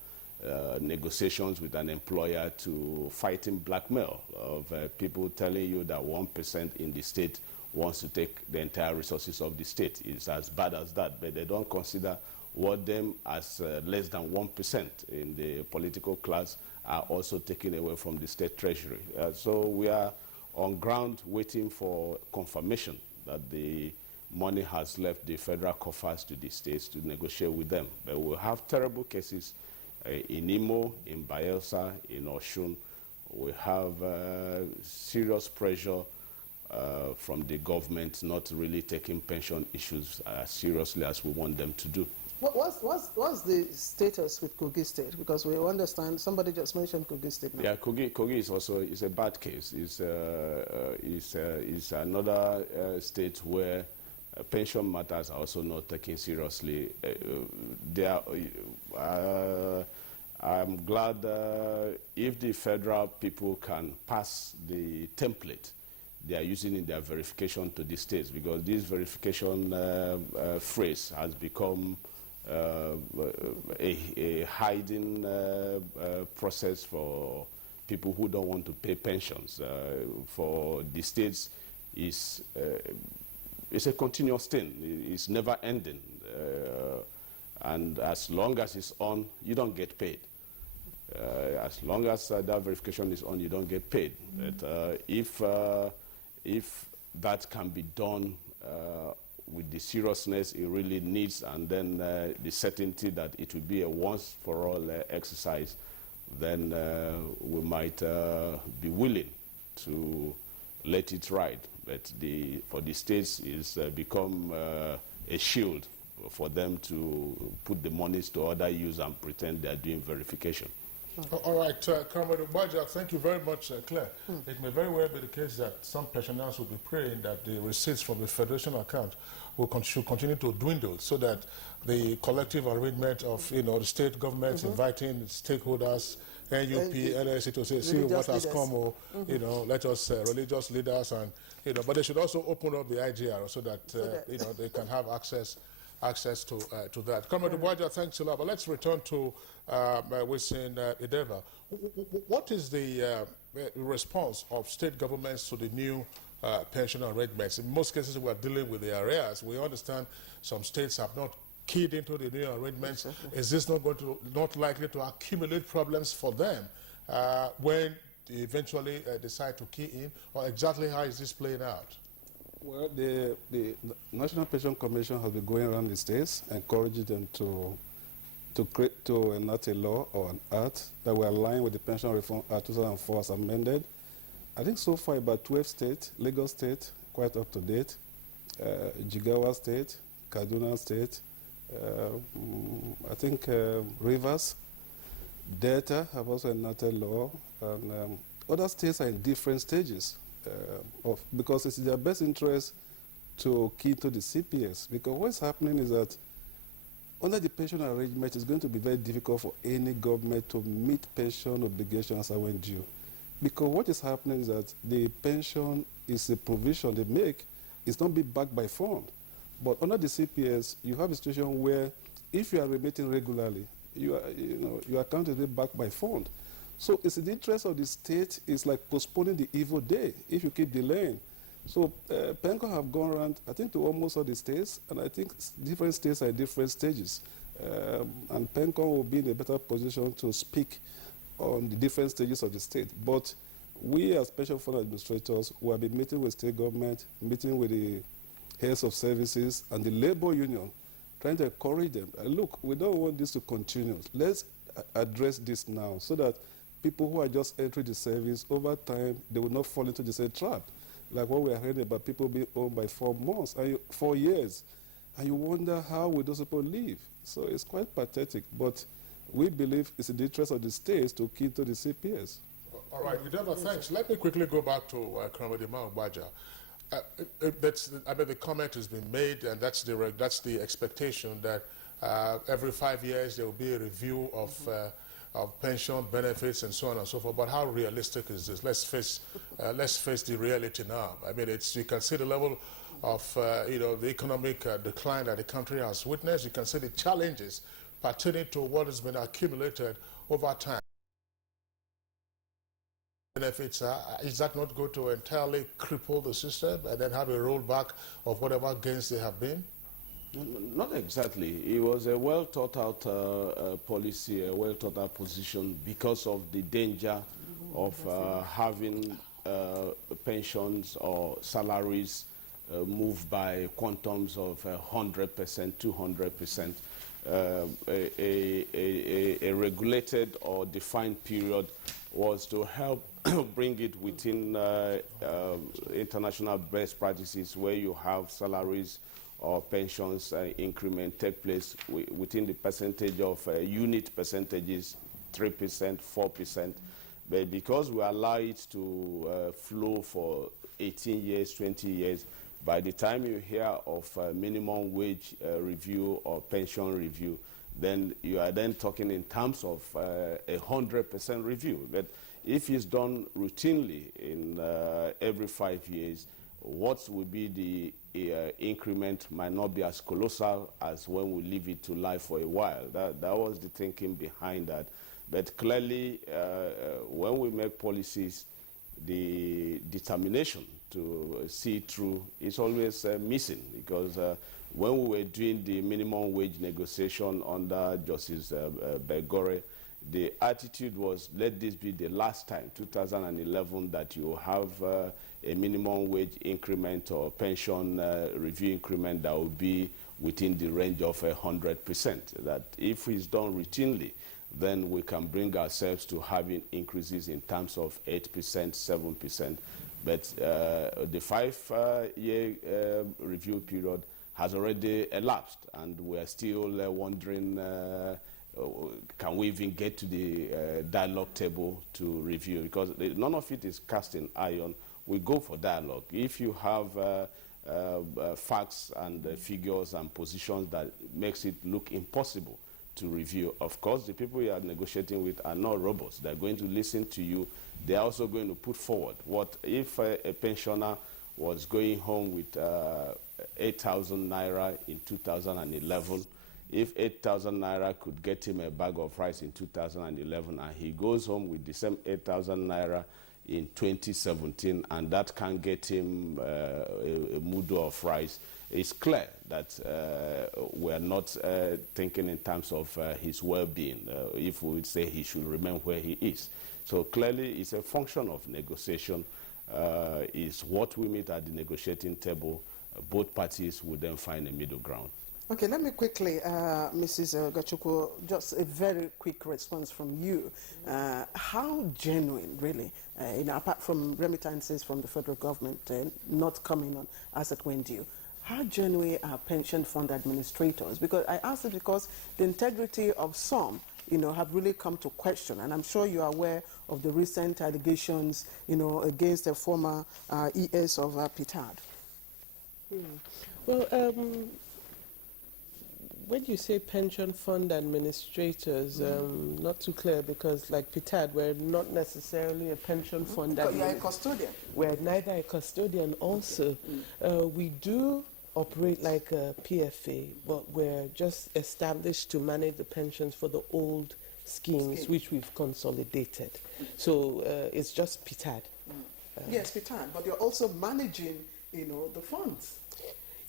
negotiations with an employer to fighting blackmail of people telling you that 1% in the state wants to take the entire resources of the state. It's as bad as that, but they don't consider what them as less than 1% in the political class are also taken away from the state treasury. So we are on ground waiting for confirmation that the money has left the federal coffers to the states to negotiate with them. But we'll have terrible cases in Imo, in Bayelsa, in Oshun. We have serious pressure from the government not really taking pension issues as seriously as we want them to do. What's the status with Kogi State? Because we understand, somebody just mentioned Kogi State now. Yeah, Kogi is also a bad case. It's another state where pension matters are also not taken seriously. I'm glad if the federal people can pass the template they are using in their verification to the states, because this verification phrase has become a hiding process for people who don't want to pay pensions. For the states, it's a continuous thing. It's never ending. And as long as it's on, you don't get paid. As long as that verification is on, you don't get paid. But if that can be done with the seriousness it really needs, and then the certainty that it will be a once-for-all exercise, then we might be willing to let it ride. But for the states, it's become a shield for them to put the monies to other use and pretend they are doing verification. All right, Comrade Abuja, thank you very much, Claire. It may very well be the case that some pensioners will be praying that the receipts from the Federation account should continue to dwindle, so that the collective arrangement of the state governments inviting stakeholders, NUP, NSC to say, see what has come, or let us religious leaders, and but they should also open up the IGR so that they can have access to that. Comrade Abuja, thanks a lot. But let's return to Wilson Ideva. What is the response of state governments to the new pension arrangements? In most cases, we are dealing with the arrears. We understand some states have not keyed into the new arrangements. Exactly. Is this not likely to accumulate problems for them when they eventually decide to key in? Or exactly how is this playing out? Well, the National Pension Commission has been going around the states, encouraging them to enact a law or an act that will align with the Pension Reform Act 2004 as amended. I think so far about 12 states, Lagos State, quite up to date, Jigawa State, Kaduna State, I think Rivers, Delta have also enacted law, and other states are in different stages. Because it's in their best interest to key to the CPS. Because what's happening is that under the pension arrangement, it's going to be very difficult for any government to meet pension obligations as when due. Because what is happening is that the pension is a provision they make. It's not being backed by fund. But under the CPS, you have a situation where if you are remitting regularly, your account is being backed by fund. So it's in the interest of the state. It's like postponing the evil day if you keep delaying. So PENCO have gone around, I think, to almost all the states, and I think different states are at different stages. And PENCO will be in a better position to speak on the different stages of the state. But we as pension fund administrators, we have been meeting with state government, meeting with the heads of services and the labor union, trying to encourage them. Look, we don't want this to continue. Let's address this now so that people who are just entering the service, over time, they will not fall into the same trap. Like what we are hearing about people being owned by 4 months, 4 years. And you wonder how will those people live? So it's quite pathetic. But we believe it's in the interest of the states to key to the CPS. All right, Ideva, thanks. Let me quickly go back to Comrade Abuja. The comment has been made, and that's the expectation that every 5 years there will be a review of of pension benefits and so on and so forth. But how realistic is this? Let's face the reality now. I mean, you can see the level of the economic decline that the country has witnessed. You can see the challenges pertaining to what has been accumulated over time. Benefits is that not going to entirely cripple the system and then have a rollback of whatever gains there have been? Not exactly. It was a well thought out policy, a well thought out position because of the danger of having pensions or salaries moved by quantums of 100%, 200%. A regulated or defined period was to help bring it within international best practices where you have salaries or pensions increment take place within the percentage of unit percentages, 3%, 4%. But because we allow it to flow for 18 years, 20 years, by the time you hear of minimum wage review or pension review, then you are then talking in terms of 100% review. But if it's done routinely in every 5 years, what will be the increment might not be as colossal as when we leave it to lie for a while. That was the thinking behind that. But clearly, when we make policies, the determination to see through is always missing, because when we were doing the minimum wage negotiation under Justice Begore, the attitude was, let this be the last time, 2011, that you have a minimum wage increment or pension review increment that will be within the range of 100%. That if it's done routinely, then we can bring ourselves to having increases in terms of 8%, 7%. But the 5-year review period has already elapsed, and we are still wondering, can we even get to the dialogue table to review? Because none of it is cast in iron. We go for dialogue. If you have facts and figures and positions that makes it look impossible to review, of course, the people you are negotiating with are not robots. They're going to listen to you. They're also going to put forward what if a pensioner was going home with 8,000 naira in 2011, if 8,000 naira could get him a bag of rice in 2011, and he goes home with the same 8,000 naira in 2017, and that can get him a mudu of rice, it's clear that we're not thinking in terms of his well-being, if we would say he should remain where he is. So clearly it's a function of negotiation. Is what we meet at the negotiating table, both parties will then find a middle ground. Okay, let me quickly, Mrs. Gachukwu, just a very quick response from you. How genuine, really, apart from remittances from the federal government not coming on as it went due, how genuine are pension fund administrators? Because I ask it because the integrity of some, have really come to question, and I'm sure you are aware of the recent allegations, against the former ES of PITAD. Well, when you say pension fund administrators, not too clear, because like PITAD, we're not necessarily a pension fund. But you're a custodian. We're neither a custodian also. We do operate like a PFA, but we're just established to manage the pensions for the old schemes, which we've consolidated. So it's just PITAD. Yes, PITAD, but you're also managing, the funds.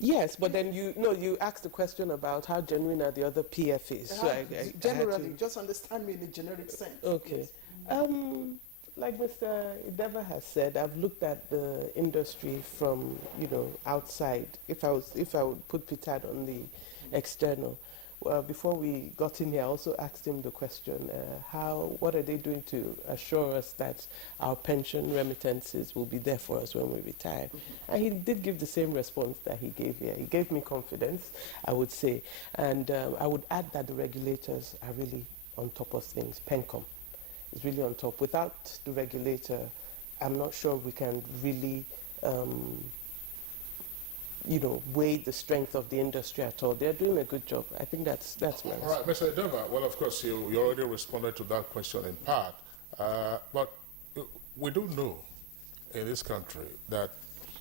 Yes, but then you asked the question about how genuine are the other PFAs. So Generally, just understand me in a generic sense. Okay. Yes. Like Mr. Ideva has said, I've looked at the industry from outside. If I would put PITAD on the external. Before we got in here, I also asked him the question: what are they doing to assure us that our pension remittances will be there for us when we retire? And he did give the same response that he gave here. He gave me confidence, I would say, and I would add that the regulators are really on top of things. PENCOM is really on top. Without the regulator, I'm not sure we can really weighed the strength of the industry at all. They're doing a good job. I think that's nice. All right, Mr. Edova, well, of course, you already responded to that question in part, but we do know in this country that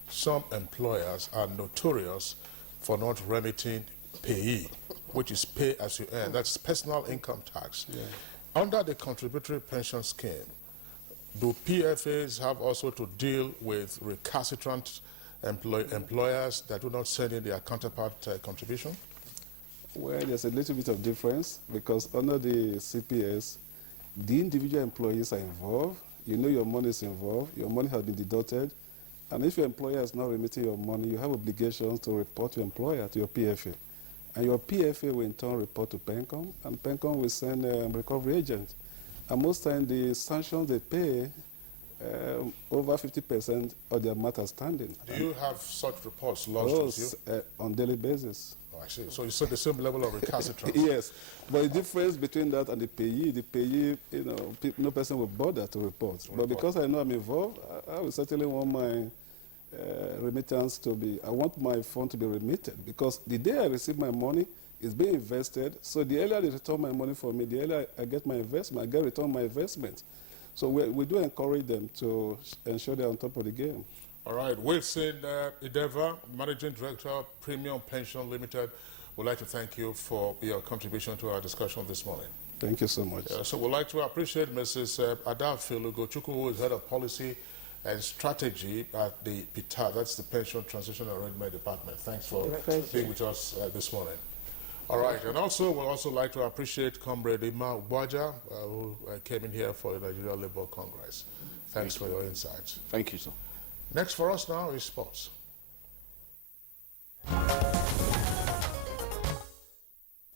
some employers are notorious for not remitting payee, which is pay as you earn. That's personal income tax. Yeah. Under the contributory pension scheme, do PFAs have also to deal with recalcitrant employers that do not send in their counterpart contribution? Well, there's a little bit of difference because under the CPS, the individual employees are involved. You know your money is involved. Your money has been deducted. And if your employer is not remitting your money, you have obligations to report to your employer, to your PFA. And your PFA will in turn report to PENCOM, and PENCOM will send a recovery agent. And most times the sanctions they pay, over 50% of their matter standing. Do you have such reports lodged with you? On daily basis. Oh, I see. So you saw the same level of recalcitrance? Yes. But the difference between that and the payee, no person will bother to report. But because I know I'm involved, I will certainly want my remittance to be, I want my fund to be remitted, because the day I receive my money, it's being invested. So the earlier they return my money for me, the earlier I get my investment, I get return my investment. So we do encourage them to ensure they're on top of the game. All right. Wilson Ideva, Managing Director, Premium Pension Limited, would like to thank you for your contribution to our discussion this morning. Thank you so much. So we'd like to appreciate Mrs. Adafe Ugochukwu, who is Head of Policy and Strategy at the PITA, that's the Pension Transition Arrangement Department. Thanks for being with us this morning. All right, and also we'd also like to appreciate Comrade Ima Abuja, who came in here for the Nigeria Labour Congress. Thanks for your insights. Thank you, sir. Next for us now is sports.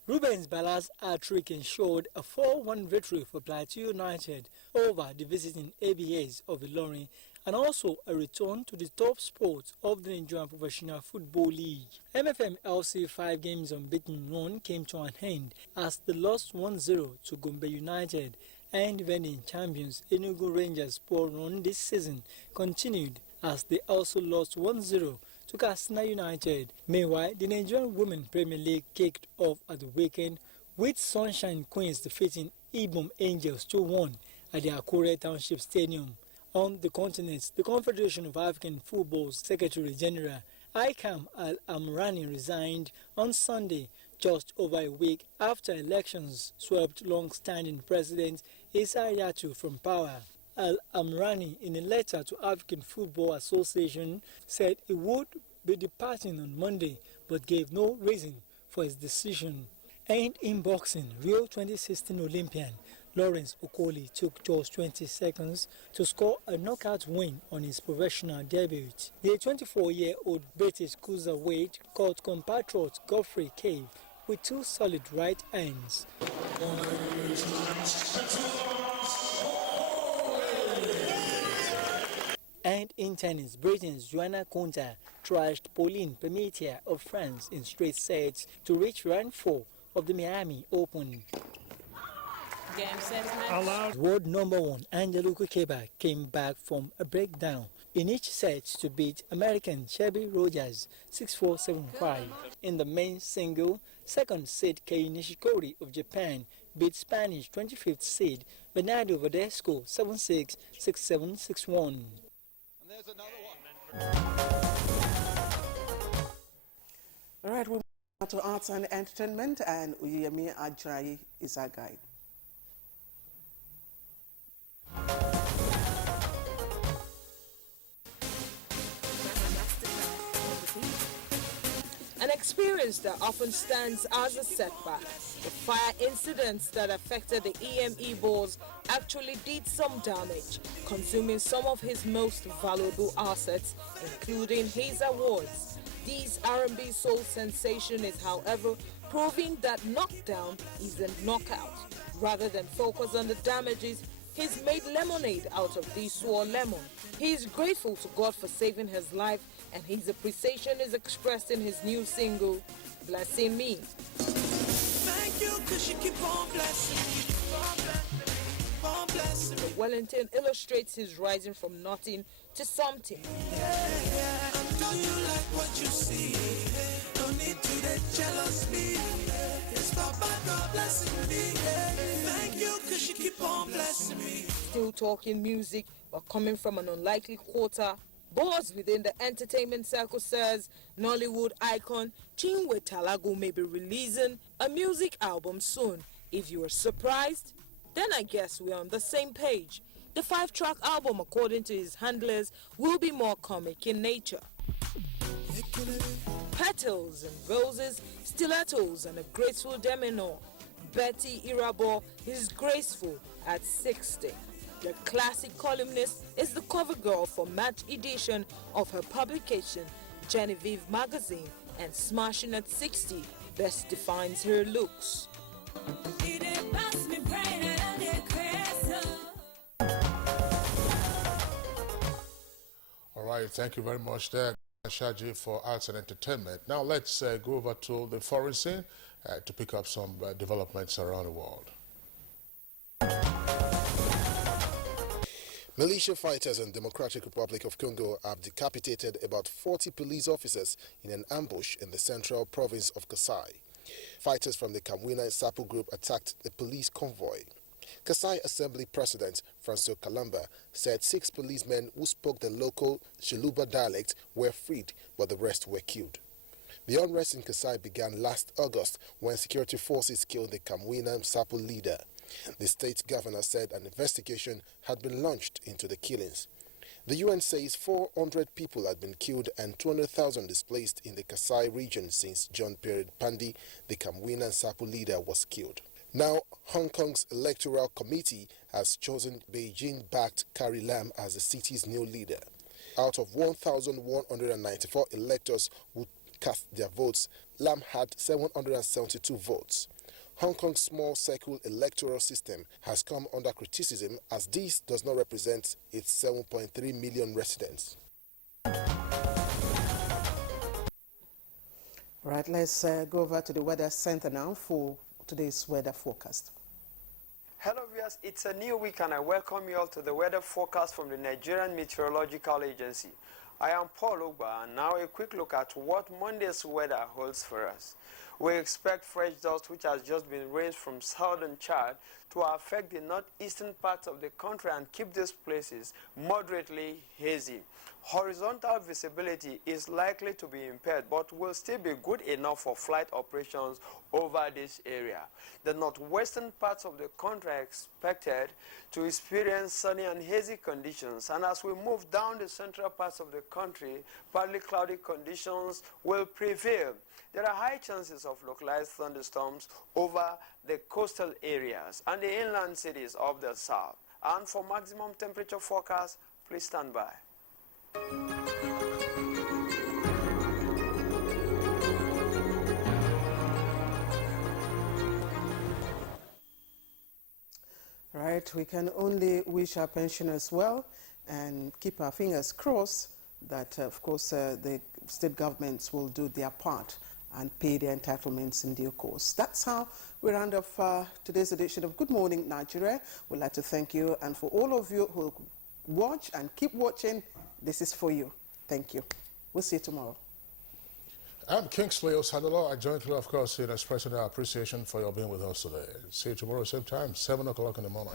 Rubens Bala's hat-trick ensured a 4-1 victory for Plateau United over the visiting ABAs of Ilorin, and also a return to the top spot of the Nigerian Professional Football League. MFM LC 5 games unbeaten run came to an end as they lost 1-0 to Gombe United, and defending champions Enugu Rangers' poor run this season continued as they also lost 1-0 to Katsina United. Meanwhile, the Nigerian Women Premier League kicked off at the weekend with Sunshine Queens defeating Ibom Angels 2-1 at the Akure Township Stadium. On the continent, the Confederation of African Football's Secretary General Ikam Al-Amrani resigned on Sunday, just over a week after elections swept long-standing President Issa Hayatou from power. Al-Amrani, in a letter to African Football Association, said he would be departing on Monday, but gave no reason for his decision. And in boxing, Rio 2016 Olympian Lawrence Okoli took just 20 seconds to score a knockout win on his professional debut. The 24-year-old British cruiserweight caught compatriot Godfrey Cave with 2 solid right hands. And in tennis, Britain's Joanna Konta trashed Pauline Permetier of France in straight sets to reach round 4 of the Miami Open. Game set match. World number 1 Angelo Kukeba came back from a breakdown in each set to beat American Shelby Rogers 6-4-7-5. In the men's single, second seed Kei Nishikori of Japan beat Spanish 25th seed Bernardo Verdesco 7-6, 6-7, 6-1. And there's another one. All right, we'll move on to arts and entertainment, and Uyemi Ajayi is our guide. An experience that often stands as a setback. The fire incidents that affected the EME boards actually did some damage, consuming some of his most valuable assets, including his awards. This R&B soul sensation is, however, proving that knockdown isn't knockout. Rather than focus on the damages, he's made lemonade out of this sour lemon. He is grateful to God for saving his life, and his appreciation is expressed in his new single, Blessing Me. Thank you, 'cause you keep on blessing me. Wellington illustrates his rising from nothing to something. Yeah, I'm Do you like what you see? No need to they jealous me. It's Papa God blessing me. Thank you, cause you keep on blessing me. Still talking music, but coming from an unlikely quarter. Boss within the entertainment circle says Nollywood icon Chinwe Talagu may be releasing a music album soon. If you are surprised, then I guess we're on the same page. The 5-track album, according to his handlers, will be more comic in nature. Petals and roses, stilettos and a graceful demeanor. Betty Irabo is graceful at 60. The classic columnist is the cover girl for March edition of her publication, Genevieve Magazine, and smashing at 60 best defines her looks. All right, thank you very much there, Shaji, for arts and entertainment. Now let's go over to the foreign scene to pick up some developments around the world. Militia fighters in Democratic Republic of Congo have decapitated about 40 police officers in an ambush in the central province of Kasai. Fighters from the Kamwina Sapu group attacked the police convoy. Kasai Assembly President Francois Kalamba said 6 policemen who spoke the local Shiluba dialect were freed, but the rest were killed. The unrest in Kasai began last August when security forces killed the Kamwina Sapu leader. The state governor said an investigation had been launched into the killings. The UN says 400 people had been killed and 200,000 displaced in the Kasai region since John Pierre Pandi, the Kamwina Sapu leader, was killed. Now, Hong Kong's Electoral Committee has chosen Beijing-backed Carrie Lam as the city's new leader. Out of 1,194 electors who cast their votes, Lam had 772 votes. Hong Kong's small circle electoral system has come under criticism as this does not represent its 7.3 million residents. Right, let's go over to the weather center now for today's weather forecast. Hello viewers, it's a new week and I welcome you all to the weather forecast from the Nigerian Meteorological Agency. I am Paul Ogba, and now a quick look at what Monday's weather holds for us. We expect fresh dust which has just been raised from southern Chad to affect the northeastern parts of the country and keep these places moderately hazy. Horizontal visibility is likely to be impaired but will still be good enough for flight operations over this area. The northwestern parts of the country are expected to experience sunny and hazy conditions, and as we move down the central parts of the country, partly cloudy conditions will prevail. There are high chances of localized thunderstorms over the coastal areas and the inland cities of the south. And for maximum temperature forecast, please stand by. Right, we can only wish our pensioners well and keep our fingers crossed that, of course, the state governments will do their part and pay their entitlements in due course. That's how we round off today's edition of Good Morning Nigeria. We'd like to thank you, and for all of you who watch and keep watching, this is for you. Thank you. We'll see you tomorrow. I'm Kingsley Osadolo. I jointly, of course, in expressing our appreciation for your being with us today. See you tomorrow, same time, 7 o'clock in the morning.